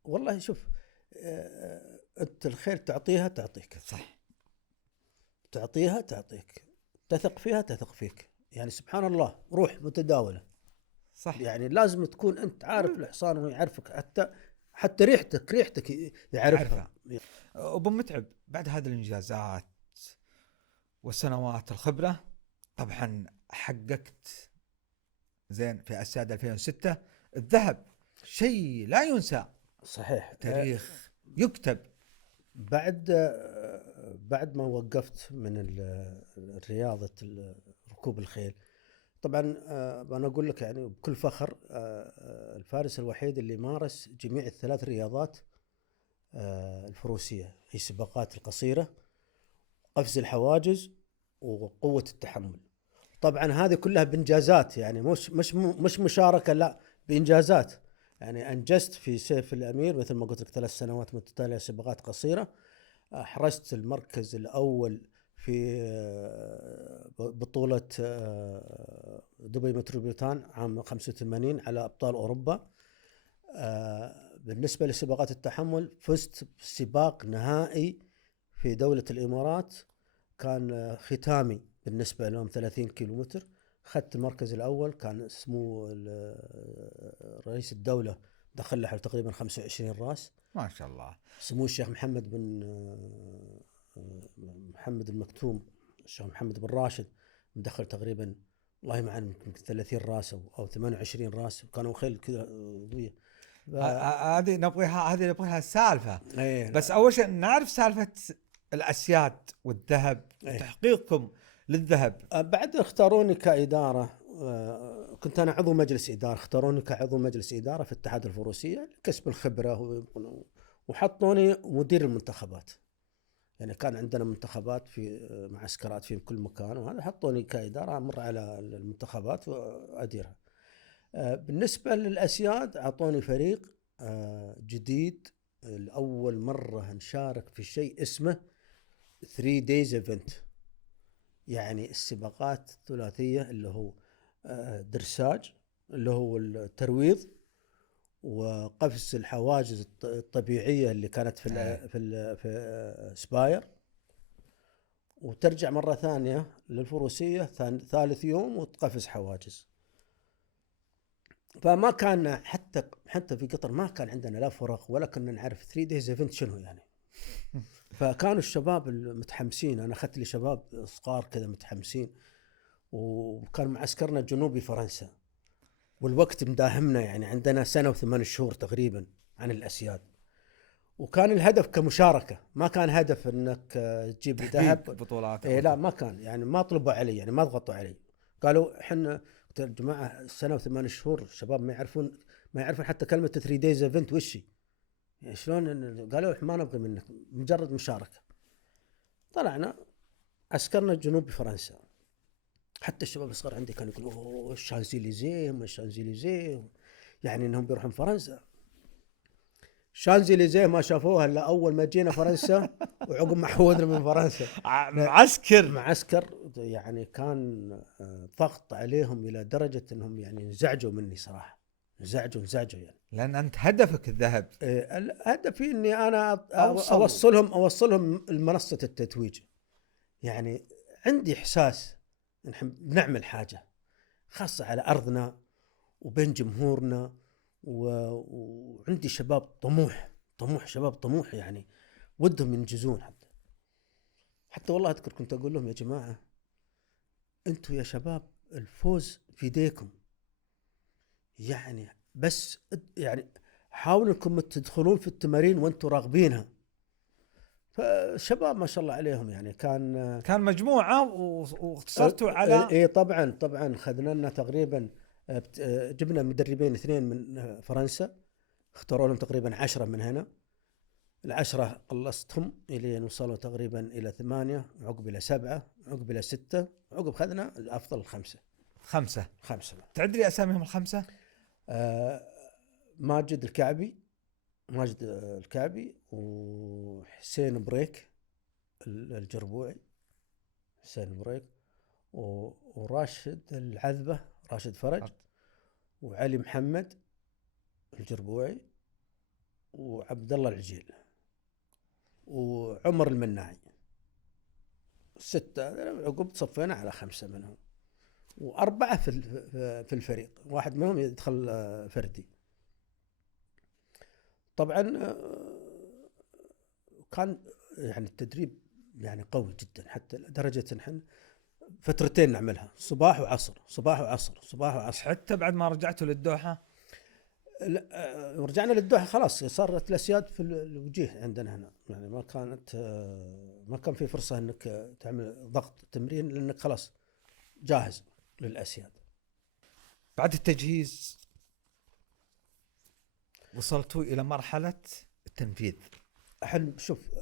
والله شوف، أنت الخيل تعطيها تعطيك. صح. تعطيها تعطيك، تثق فيها تثق فيك. يعني سبحان الله روح متداولة. صح. يعني لازم تكون أنت عارف الحصان وهو يعرفك. حتى حتى ريحتك يعرفها. أبو متعب، بعد هذه الإنجازات وسنوات الخبرة، طبعا حققت زين في أسياد 2006 الذهب، شيء لا ينسى. صحيح. تاريخ يكتب. بعد ما وقفت من رياضة ركوب الخيل، طبعا أنا أقول لك يعني بكل فخر الفارس الوحيد اللي مارس جميع الثلاث رياضات الفروسية، هي السباقات القصيرة، قفز الحواجز، وقوة التحمل. طبعا هذه كلها بإنجازات، يعني مش مشاركة، لا بإنجازات. يعني أنجزت في سيف الأمير مثل ما قلت لك 3 سنوات متتالية سباقات قصيرة، حرزت المركز الأول في بطولة دبي متروبوليتان عام 85 على أبطال أوروبا. بالنسبة لسباقات التحمل فزت بسباق نهائي في دولة الإمارات، كان ختامي بالنسبة لهم 30 كيلومتر، خدت المركز الأول. كان سمو رئيس الدولة دخل له تقريبا 25 راس، ما شاء الله. سمو الشيخ محمد بن محمد المكتوم، الشيخ محمد بن راشد مدخل تقريبا والله ما أعلم 30 راس أو 28 راس، كانوا خيل كذا قوية. هذه نبغيها سالفة. بس أول شيء نعرف سالفة الأسياد والذهب وتحقيقكم للذهب. بعد اختاروني كإدارة، كنت أنا عضو مجلس إدارة، اختاروني كعضو مجلس إدارة في اتحاد الفروسية لكسب الخبرة، وحطوني مدير المنتخبات. يعني كان عندنا منتخبات في معسكرات في كل مكان، وهذا حطوني كإدارة أمر على المنتخبات وأديرها. بالنسبة للأسياد أعطوني فريق جديد، لأول مرة نشارك في شيء اسمه 3 days event، يعني السباقات الثلاثية اللي هو درساج اللي هو الترويض، وقفز الحواجز الطبيعية اللي كانت في سباير، وترجع مرة ثانية للفروسية ثالث يوم وتقفز حواجز. فما كان حتى في قطر ما كان عندنا لا فرق ولا كنا نعرف 3 days event شنو يعني. فكانوا الشباب المتحمسين، أنا أخذت لي شباب صغار كذا متحمسين، وكان معسكرنا جنوبي فرنسا، والوقت مداهمنا، يعني عندنا 1 و8 شهور تقريبا عن الأسياد. وكان الهدف كمشاركة، ما كان هدف أنك تجيب ذهب بطولات. لا ما كان، يعني ما طلبوا علي، يعني ما ضغطوا علي. قالوا إحنا يا جماعة 1 و8 شهور الشباب ما يعرفون حتى كلمة 3 days event وشي، يعني شلون. قالوا ما نبغي منك، مجرد مشاركة. طلعنا عسكرنا جنوب فرنسا، حتى الشباب الصغار عندي كانوا يقولوا اوه الشانزليزيه، يعني انهم بيروحون فرنسا. شانزليزيه ما شافوها الا اول ما جينا فرنسا وعقب ما حودنا من فرنسا معسكر يعني كان ضغط عليهم الى درجة انهم يعني انزعجوا مني صراحة، انزعجوا يعني، لان انت هدفك الذهب. هدفي اني انا اوصلهم لمنصة التتويج. يعني عندي احساس نحن بنعمل حاجة خاصة على أرضنا وبين جمهورنا، وعندي شباب طموح شباب طموح، يعني ودهم ينجزون. حتى والله أذكر كنت أقول لهم يا جماعة أنتوا يا شباب الفوز في يديكم، يعني بس يعني حاولوا أنكم تدخلون في التمارين وأنتوا راغبينها. فالشباب ما شاء الله عليهم، يعني كان مجموعة واختصرتوا على ايه طبعا خذنا لنا تقريبا، جبنا مدربين 2 من فرنسا، اختاروا لهم تقريبا 10 من هنا، 10 قلصتهم الى وصلوا تقريبا الى 8، عقب الى 7، عقب الى 6، عقب خذنا الافضل 5. تعد لي اساميهم ال5. ماجد الكعبي وحسين بريك الجربوعي، وراشد العذبة، راشد فرج، وعلي محمد الجربوعي، وعبد الله العجيل، وعمر المناعي. 6 عقب صفينا على 5 منهم، و4 في الفريق، واحد منهم يدخل فردي. طبعا كان يعني التدريب يعني قوي جدا، حتى لدرجة نحن فترتين نعملها، صباح وعصر صباح وعصر صباح وعصر. حتى بعد ما رجعتوا للدوحة؟ رجعنا للدوحة خلاص صارت الأسياد في الوجيه عندنا هنا، يعني ما كان في فرصة انك تعمل ضغط تمرين لانك خلاص جاهز للأسياد. بعد التجهيز وصلتوا إلى مرحلة التنفيذ. الحين شوف،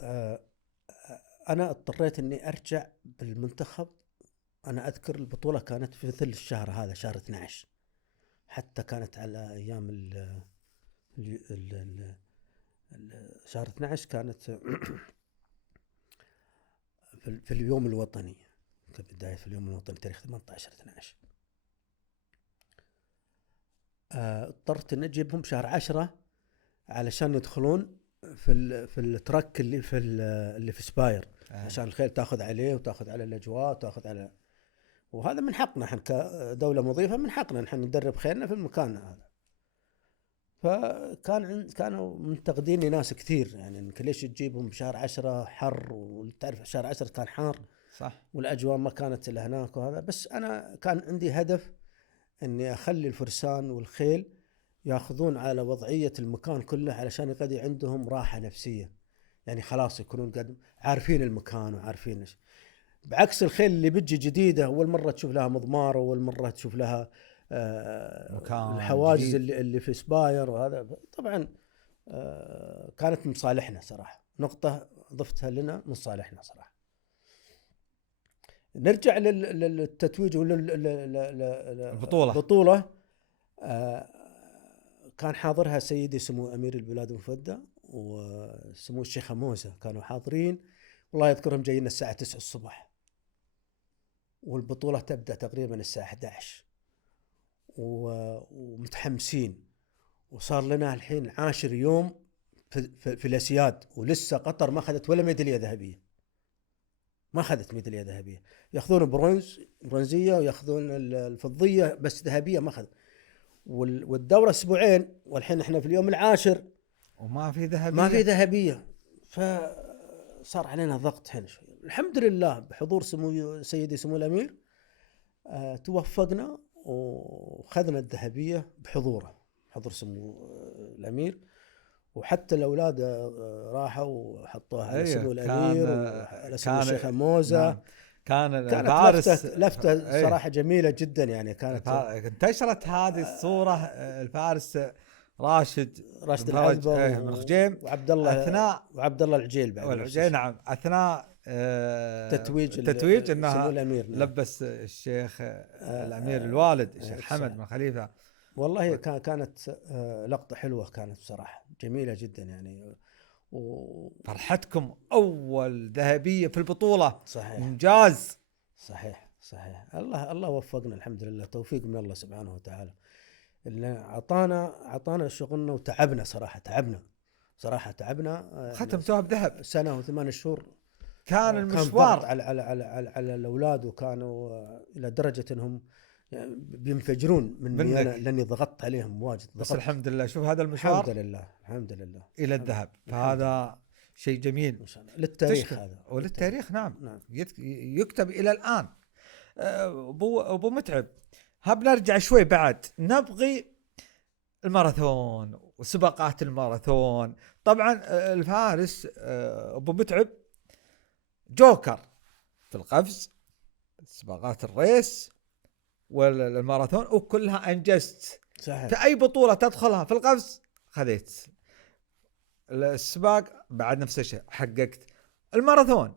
أنا اضطريت إني أرجع بالمنتخب. أنا أذكر البطولة كانت في مثل الشهر هذا، شهر 12، حتى كانت على أيام شهر 12 كانت في اليوم الوطني، كبداية في اليوم الوطني تاريخ 18/12. اضطرت إن أجيبهم شهر 10 علشان يدخلون في التراك اللي في سباير، عشان الخيل تاخذ عليه وتاخذ على الاجواء وتاخذ على، وهذا من حقنا احنا كدوله مضيفه، من حقنا نحن ندرب خيلنا في المكان هذا. كانوا منتقديني ناس كثير، يعني انك ليش تجيبهم بشهر 10 حر، وتعرف شهر 10 كان حار صح، والاجواء ما كانت الا هناك وهذا. بس انا كان عندي هدف اني اخلي الفرسان والخيل ياخذون على وضعية المكان كله، علشان يقضي عندهم راحة نفسية، يعني خلاص يكونون قد عارفين المكان وعارفين ايش. بعكس الخيل اللي بتجي جديدة، أول مرة تشوف لها مضمار، وأول مرة تشوف لها الحواجز اللي في سباير وهذا. طبعا كانت من صالحنا صراحة، نقطة ضفتها لنا من صالحنا صراحة. نرجع للتتويج البطولة. كان حاضرها سيدي سمو أمير البلاد المفدى وسمو الشيخ موسى، كانوا حاضرين، والله يذكرهم جايين الساعة 9 الصبح، والبطولة تبدأ تقريبا الساعة 11، ومتحمسين. وصار لنا الحين 10 يوم في الأسياد، ولسه قطر ما أخذت ولا ميدالية ذهبية، ما أخذت ميدالية ذهبية. يأخذون برونزية ويأخذون الفضية، بس ذهبية ما أخذ. والدورة أسبوعين، والحين إحنا في اليوم العاشر وما في ذهبية، ما في ذهبية. فصار علينا ضغط هنا شوي. الحمد لله بحضور سيدي سمو الأمير توفقنا وخذنا الذهبية بحضوره، حضور سمو الأمير. وحتى الأولاد راحوا وحطوها على سمو الأمير وعلى سمو الشيخ موزة. نعم. كانت لفتة صراحة جميلة جدا، يعني كانت انتشرت هذه الصورة. الفارس راشد العذبة من خجيم، وعبد الله أثناء وعبد الله العجيل بعد والعجيل، نعم، أثناء تتويج انها الأمير. لبس الشيخ الأمير الوالد الشيخ حمد بن خليفة. والله كانت لقطة حلوة، كانت بصراحة جميلة جدا يعني. فرحتكم أول ذهبية في البطولة، صحيح، إنجاز. صحيح. الله وفقنا، الحمد لله، توفيق من الله سبحانه وتعالى، اللي عطانا شغلنا وتعبنا صراحة، تعبنا. ختمتوها بذهب 1 و8 شهور. كان المشوار على الأولاد، وكانوا إلى درجة أنهم يعني بينفجرون مني أنا، لأني ضغطت عليهم واجد. بس الحمد لله، شوف هذا المشوار، الحمد لله إلى الذهب. فهذا شيء جميل إن شاء الله للتاريخ هذا، وللتاريخ. نعم. يكتب إلى الآن. أبو متعب، نرجع شوي بعد، نبغي الماراثون وسباقات الماراثون. طبعا الفارس أبو متعب جوكر في القفز، سباقات الريس والماراثون، وكلها أنجزت. صحيح. في أي بطولة تدخلها في القفز خذيت، السباق بعد نفس الشيء حققت. الماراثون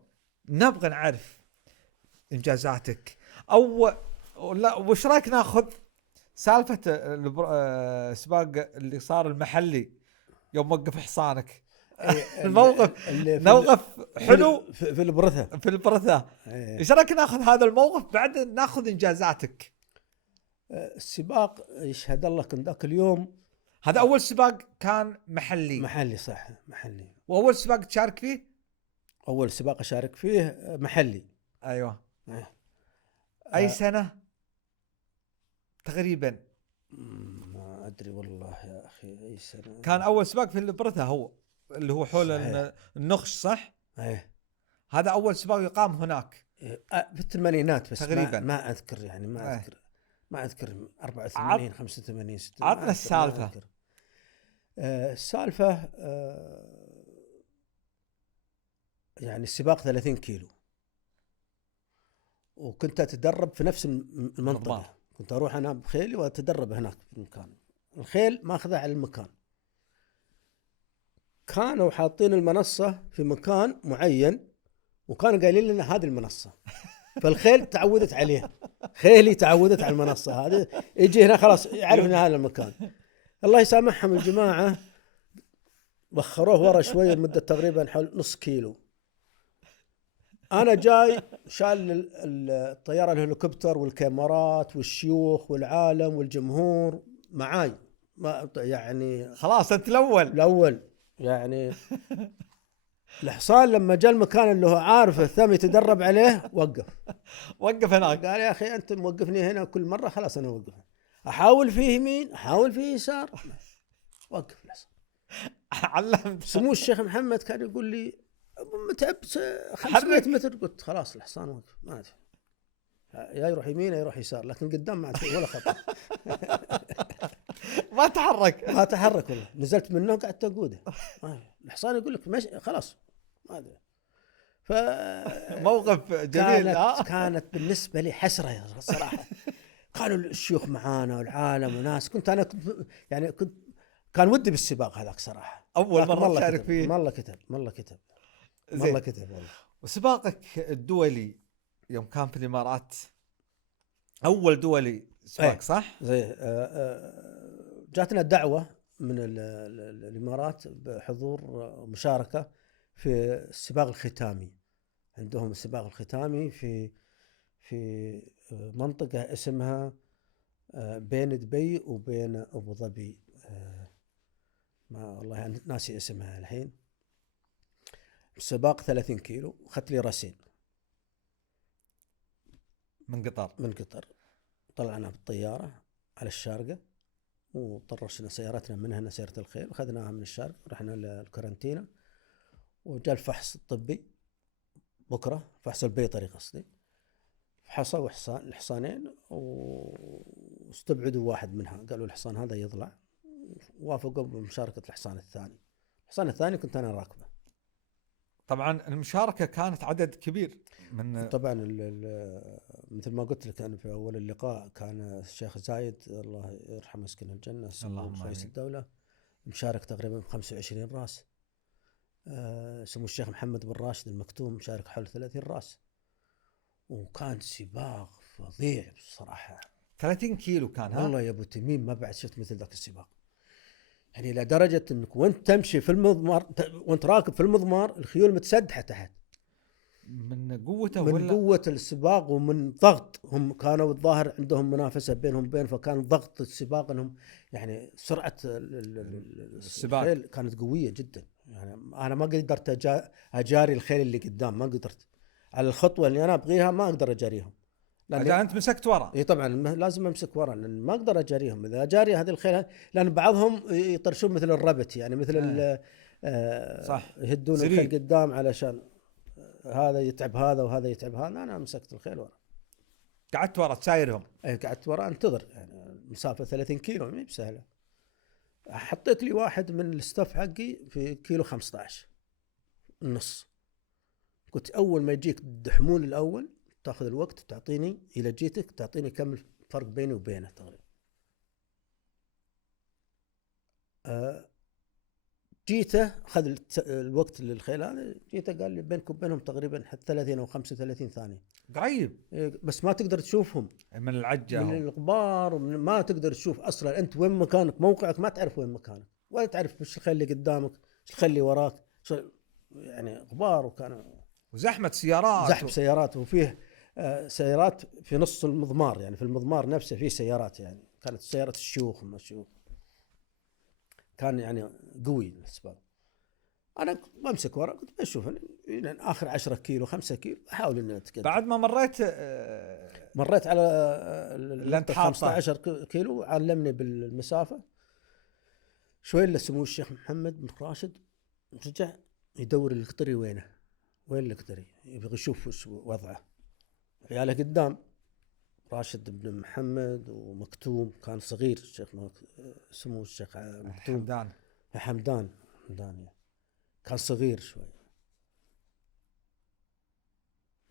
نبغى نعرف إنجازاتك، أو لا، وش رأيك ناخذ سالفة السباق اللي صار المحلي يوم وقف حصانك؟ الموقف حلو في البرثة. ايش رايك ناخذ هذا الموقف بعد ناخذ انجازاتك؟ السباق يشهد الله كان ذاك اليوم هذا اول سباق كان محلي، صح، محلي. واول سباق تشارك فيه؟ اول سباق اشارك فيه محلي. ايوه. اي سنة تقريبا؟ ما ادري والله يا اخي اي سنه. كان اول سباق في البرثا هو اللي هو حول صحيح. النخش، صح؟ ايه هذا اول سباق يقام هناك في الثمانينات، بس تقريبا. ما اذكر يعني، إيه. ما اذكر 84 85 60. عطنا السالفه. السالفه يعني السباق 30 كيلو، وكنت اتدرب في نفس المنطقه. كنت اروح انا بخيلي واتدرب هناك في المكان. الخيل ماخذه على المكان، كانوا حاطين المنصه في مكان معين، وكانوا قايلين لنا هذه المنصه. فالخيل تعودت عليها، خيلي تعودت على المنصه هذه، يجي هنا خلاص يعرف ان هذا المكان. الله يسامحهم الجماعه، وخروه ورا شوي لمده تقريبا حول نص كيلو. انا جاي شال الطياره الهليكوبتر والكاميرات والشيوخ والعالم والجمهور معاي، ما يعني خلاص انت الاول يعني. الحصان لما جاء المكان اللي هو عارف الثاني يتدرب عليه وقف هناك. قال يا اخي انت موقفني هنا كل مره، خلاص انا اوقف. احاول فيه يمين، احاول فيه يسار، وقف الحصان. علمت. سمو الشيخ محمد كان يقول لي متعب 500 متر، قلت خلاص الحصان وقف، ما ادري يا يروح يمين يا يروح يسار، لكن قدام ما عاد ولا خطأ. ما تحرك والله. نزلت منه قعدت اقوده. الحصان يقول لك ماشي خلاص، ما ادري. موقف جميل. كانت بالنسبه لي حسره يا صراحه. كانوا الشيوخ معانا والعالم وناس، كنت كان ودي بالسباق هذاك صراحه، اول مره تشارك فيه. والله كتب والله. وسباقك الدولي يوم كان في الامارات، اول دولي سباق، صح؟ زي جاتنا دعوه من الامارات بحضور مشاركه في السباق الختامي. عندهم السباق الختامي في منطقه اسمها بين دبي وبين ابو ظبي، ما والله ناسي اسمها الحين. سباق 30 كيلو، اخذت لي راسين من قطر. طلعنا بالطياره على الشارقه، وطرشنا سيارتنا من هنا سيارة الخيل، وخذناها من الشارقة ورحنا للكورنتينا، وجاء الفحص الطبي بكرة، فحص البيطري قصدي. فحصوا الحصانين واستبعدوا واحد منها، قالوا الحصان هذا يطلع، وافقوا بمشاركة الحصان الثاني. الحصان الثاني كنت أنا راكبه. طبعا المشاركة كانت عدد كبير من طبعا مثل ما قلت لك أنا في أول اللقاء، كان الشيخ زايد الله يرحمه يسكن الجنة سمو رئيس الدولة مشارك تقريبا 25 راس. سمو الشيخ محمد بن راشد المكتوم مشارك حول 30 راس، وكان سباق فظيع بصراحة. 30 كيلو كان. والله يا ابو تميم ما بعد شفت مثل ذاك السباق، يعني الى درجة انك وانت تمشي في المضمار، وانت راكب في المضمار، الخيول متسدحة تحت من قوته، من قوة السباق ومن ضغط. هم كانوا الظاهر عندهم منافسة بينهم بين، فكان ضغط السباق انهم يعني سرعة الخيل كانت قوية جدا. يعني انا ما قدرت اجاري الخيل اللي قدام، ما قدرت على الخطوة اللي انا ابغيها، ما اقدر اجاريهم. اذا انت مسكت ورا. اي طبعا لازم امسك ورا، لان ما اقدر اجاريهم. اذا اجاري هذه الخيل، لان بعضهم يطرشون مثل الربت، يعني مثل صح، يهدون الخيل قدام علشان هذا يتعب هذا وهذا يتعب هذا. انا مسكت الخيل ورا، قعدت ورا تسايرهم. اي قعدت ورا انتظر، يعني مسافه 30 كيلو ما هي بسهله. حطيت لي واحد من الستاف حقي في كيلو 15 النص، قلت اول ما يجيك الدحمول الاول تاخذ الوقت، تعطيني الى جيتك تعطيني كم الفرق بيني وبينه تقريبا. جيته اخذ الوقت للخيل هذا، جيته قال لي بينك وبينهم تقريبا 30 او 35 ثانيه، قريب. بس ما تقدر تشوفهم من العجه من الغبار، ما تقدر تشوف اصلا انت وين مكانك، موقعك ما تعرف وين مكانك، ولا تعرف ايش الخيل اللي قدامك ايش الخيل اللي وراك، يعني غبار. وكان وزحمه سيارات، زحمه سيارات، وفيه سيارات في نص المضمار، يعني في المضمار نفسه فيه سيارات، يعني كانت سيارة الشيوخ ما الشيوخ. كان يعني قوي السباق. انا بمسك ورا كنت بشوف يعني اخر 10 كيلو 5 كيلو احاول اني اتقدم. بعد ما مريت على 15 كيلو، علمني بالمسافه شوي إلا سمو الشيخ محمد بن راشد رجع يدور القطري وين القطري، يبغى يشوف وش وضعه. عياله قدام، راشد بن محمد ومكتوم كان صغير، سمو الشيخ مكتوم حمدان كان صغير شوي.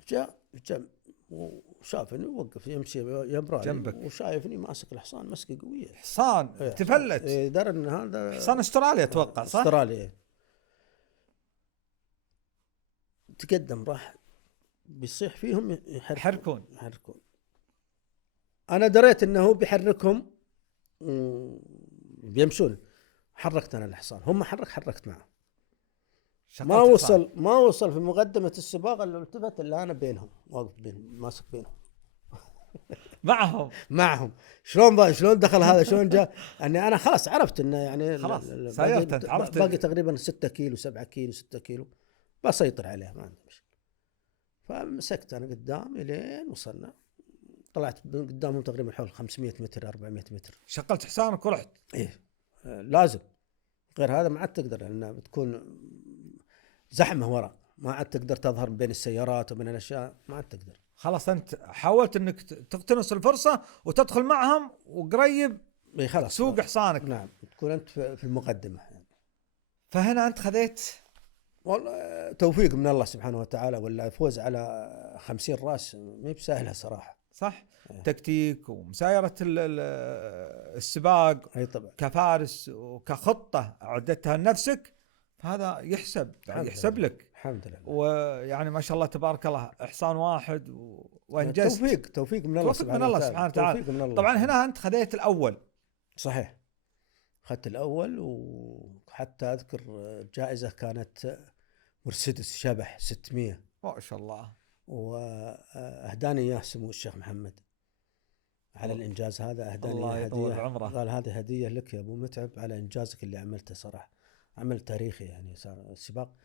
جاء وشافني ووقف يمشي يبرالي وشايفني ماسك الحصان مسكه قويه، حصان تفلت. دار ان هذا حصان استراليا اتوقع، صح؟ استراليا. تقدم راح بيصيح فيهم يحركون. انا دريت انه بيحركهم بيمشون، حركت انا الحصان، هم حركت معه. ما وصل في مقدمة السباق اللي التفت الا انا بينهم، واقف ماسك بينهم معهم. شلون دخل هذا، شلون جاء؟ اني انا خلاص عرفت انه يعني خلاص سيرت، عرفت باقي تقريبا 6 كيلو 7 كيلو 6 كيلو بسيطر عليه، ما عندي مشكلة. فمسكت انا قدام لين وصلنا، طلعت قدامهم تقريبا حول 500 متر 400 متر. شغلت حصانك ورحت؟ ايه لازم، غير هذا ما عاد تقدر، لأنها بتكون زحمة ورا، ما عاد تقدر تظهر بين السيارات وبين الأشياء، ما عاد تقدر. خلاص أنت حاولت أنك تقتنص الفرصة وتدخل معهم وقريب خلاص سوق حصانك. نعم، تكون أنت في المقدمة يعني. فهنا أنت خذيت والله توفيق من الله سبحانه وتعالى، ولا فوز على 50 راس ما هي بسهلة صراحة. صح. تكتيك ومسايرة السباق، أي طبعا، كفارس وكخطة أعدتها لنفسك، هذا يحسب لك الحمد لله. ويعني ما شاء الله تبارك الله، إحصان واحد وانجزت. توفيق من الله سبحانه وتعالى. طبعا هنا أنت خذيت الأول. صحيح، أخذت الأول، وحتى أذكر جائزة كانت مرسيدس شبح 600 ما شاء الله، وأهداني إياه سمو الشيخ محمد على الإنجاز هذا. أهداني الله يطول عمره، قال هذه هدية لك يا أبو متعب على إنجازك اللي عملته. صراحة عمل تاريخي يعني، صار السباق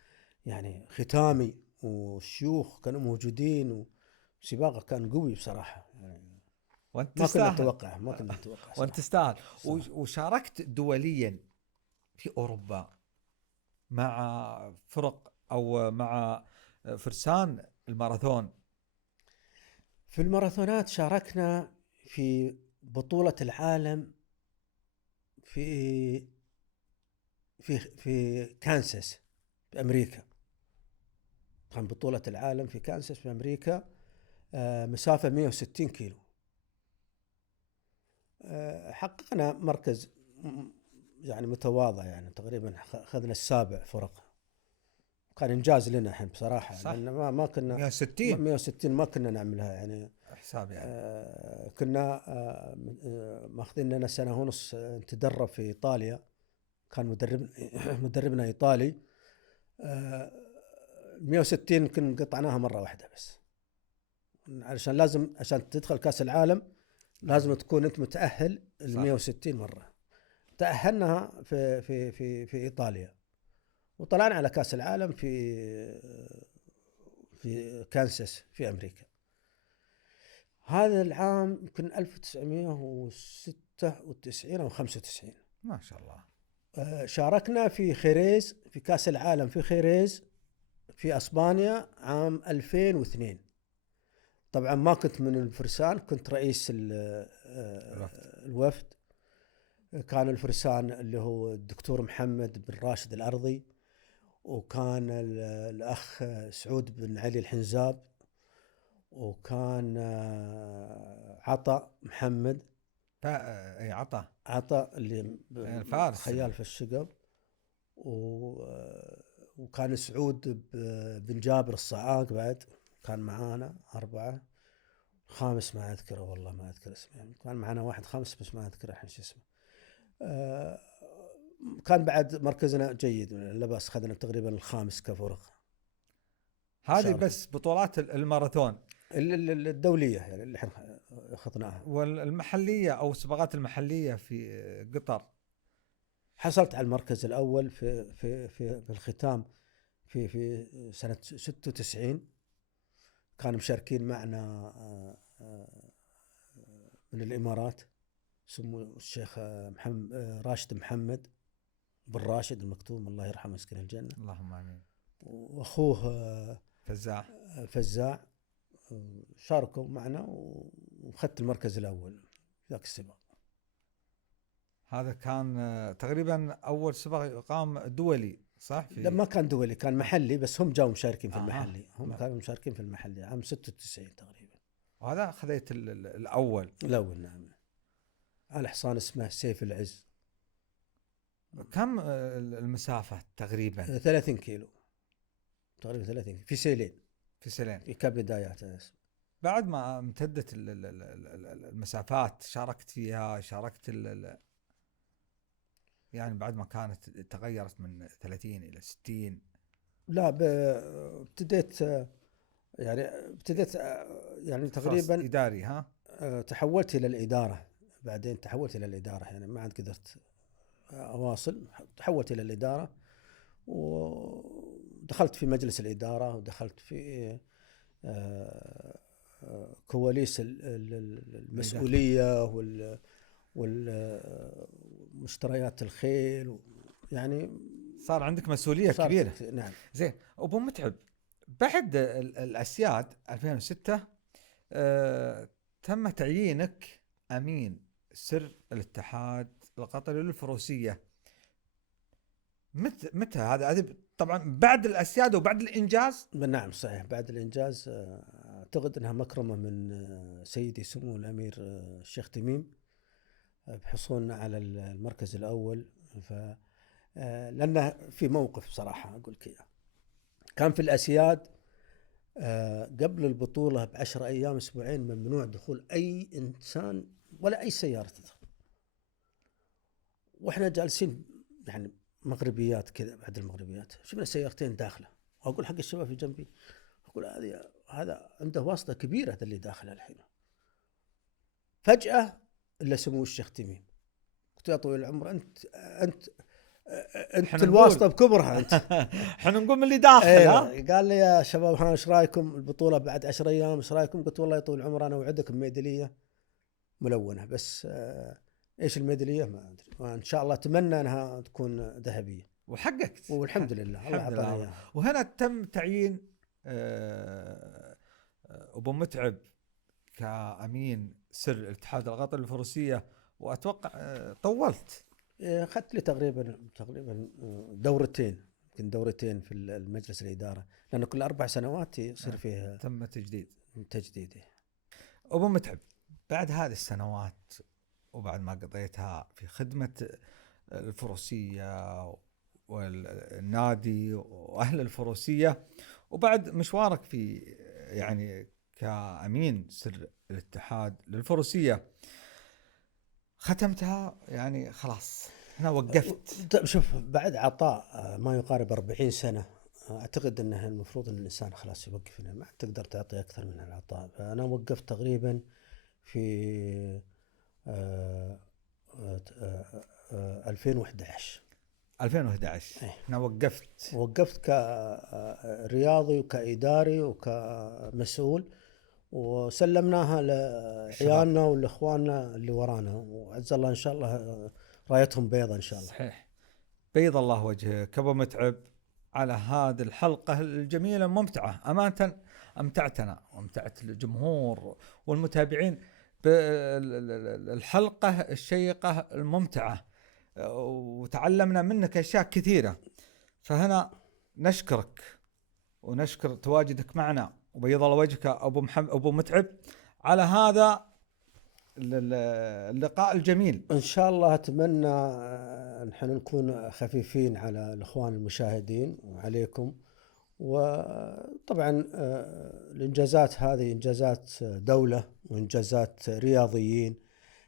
يعني ختامي والشيوخ كانوا موجودين، وسباقه كان قوي بصراحة يعني. وانت ما كنا نتوقع وانت تستاهل. وشاركت دوليا في أوروبا مع فرق أو مع فرسان الماراثون. في الماراثونات شاركنا في بطولة العالم في كانساس في أمريكا. كان بطولة العالم في كانساس في أمريكا، مسافة 160 كيلو. حققنا مركز يعني متواضع، يعني تقريبا أخذنا السابع فرق. كان إنجاز لنا الحين بصراحة، لأن ما كنا 160 ما كنا نعملها يعني حساب يعني. كنا ماخذين لنا سنة ونص نتدرب في إيطاليا، كان مدربنا إيطالي. 160 كنا قطعناها مرة واحدة بس، عشان تدخل كأس العالم لازم تكون أنت متأهل 160 مرة. تأهلناها في إيطاليا، وطلعنا على كأس العالم في كانساس في أمريكا. هذا العام يمكن 1996 أو 95. ما شاء الله. شاركنا في خيريز، في كأس العالم في خيريز في أسبانيا عام 2002. طبعا ما كنت من الفرسان، كنت رئيس الوفد. كان الفرسان اللي هو الدكتور محمد بن راشد الأرضي، وكان الأخ سعود بن علي الحنزاب، وكان عطا محمد عطا اللي الفارس خيال في الشقب، وكان سعود بن جابر الصعاق بعد كان معانا 4. خامس ما أذكره والله، ما أذكر اسمه يعني. كان معنا واحد خامس بس ما أذكر الحين شو اسمه. كان بعد مركزنا جيد، لباس خذنا تقريبا الخامس كفرق. هذه بس بطولات الماراثون الدولية يعني اللي احنا أخذناها. والمحلية أو السباقات المحلية في قطر حصلت على المركز الأول في الختام في سنة 96. كانوا مشاركين معنا من الإمارات، سمو الشيخ محمد راشد محمد بن راشد المكتوم الله يرحمه يسكنه الجنة، اللهم آمين، وأخوه فزاع شاركوا معنا وأخذت المركز الأول في ذاك السباق. هذا كان تقريبا أول سباق يقام دولي صح؟ لا ما كان دولي، كان محلي، بس هم جاوا مشاركين في المحلي، هم كانوا مشاركين في المحلي عام 96 تقريبا. وهذا خذيت الأول. نعم، على حصان اسمه سيف العز. كم المسافة تقريبا؟ 30 كيلو تقريبا، 30 في سيلين. كبدايات. بعد ما امتدت المسافات شاركت فيها، يعني بعد ما كانت تغيرت من 30 إلى 60. لا ابتديت يعني تقريبا إداري. ها تحولت إلى الإدارة، بعدين تحولت إلى الإدارة، يعني ما عاد قدرت أواصل، تحولت إلى الإدارة ودخلت في مجلس الإدارة، ودخلت في كواليس المسؤولية والمشتريات الخيل، يعني صار عندك مسؤولية كبيرة. نعم. زين أبو متعب، بعد الأسياد 2006 تم تعيينك أمين سر الاتحاد القطري للفروسية. متى هذا طبعا بعد الأسياد وبعد الإنجاز؟ نعم صحيح، بعد الإنجاز. أعتقد أنها مكرمة من سيدي سمو الأمير الشيخ تميم بحصولنا على المركز الأول. لأنه في موقف بصراحة أقول كذا، كان في الأسياد قبل البطولة ب10 أيام أسبوعين ممنوع دخول أي إنسان ولا أي سيارة تدخل، وإحنا جالسين يعني مغربيات كذا، بعد المغربيات شفنا سيارتين داخلة، وأقول حق الشباب في جنبي، أقول هذا عنده واسطة كبيرة هذا اللي داخل الحين. فجأة إلا سمو الشيخ تميم، قلت يا طويل العمر أنت الواسطة بكبرها أنت. احنا نقول من اللي داخل. قال لي يا شباب ها ايش رايكم البطولة بعد 10 أيام، ايش رايكم؟ قلت والله يا طويل العمر أنا أوعدك بميدالية ملونة، بس ايش الميدالية ما أدري، وإن شاء الله أتمنى أنها تكون ذهبية، وحققت والحمد لله الله أعطانا إياها. وهنا تم تعيين أبو متعب كأمين سر الاتحاد القطري للفروسية، وأتوقع طولت. أخذت لي تقريبا دورتين، يمكن دورتين في المجلس الإدارة، لأن كل 4 سنوات يصير فيها تم تجديد. أبو متعب، بعد هذه السنوات وبعد ما قضيتها في خدمة الفروسية والنادي وأهل الفروسية، وبعد مشوارك في يعني كأمين سر الاتحاد للفروسية، ختمتها يعني خلاص هنا وقفت. شوف، بعد عطاء ما يقارب 40 سنة أعتقد أنه المفروض أن الإنسان خلاص يوقف هنا، ما تقدر تعطي أكثر من العطاء. فأنا وقفت تقريبا في 2011. أنا وقفت كرياضي وكإداري وكمسؤول، وسلمناها لعيالنا والإخواننا اللي ورانا، وعز الله إن شاء الله رايتهم بيضة إن شاء الله. صحيح، بيض الله وجهك أبو متعب على هذه الحلقة الجميلة الممتعة. أمانة أمتعتنا وأمتعت الجمهور والمتابعين بالحلقة الشيقة الممتعة، وتعلمنا منك أشياء كثيرة. فهنا نشكرك ونشكر تواجدك معنا، وبيض الله وجهك أبو متعب على هذا اللقاء الجميل. إن شاء الله أتمنى نحن نكون خفيفين على الإخوان المشاهدين وعليكم. وطبعا الإنجازات هذه إنجازات دولة وإنجازات رياضيين،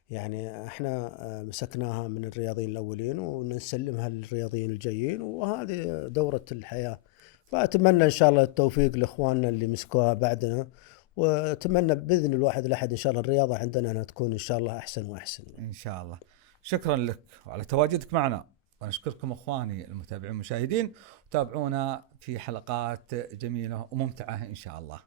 يعني احنا مسكناها من الرياضيين الأولين ونسلمها للرياضيين الجايين، وهذه دورة الحياة. فأتمنى إن شاء الله التوفيق لإخواننا اللي مسكوها بعدنا، وأتمنى بإذن الواحد الأحد إن شاء الله الرياضة عندنا أنها تكون إن شاء الله أحسن وأحسن إن شاء الله. شكرا لك وعلى تواجدك معنا، ونشكركم أخواني المتابعين المشاهدين، وتابعونا في حلقات جميلة وممتعة إن شاء الله.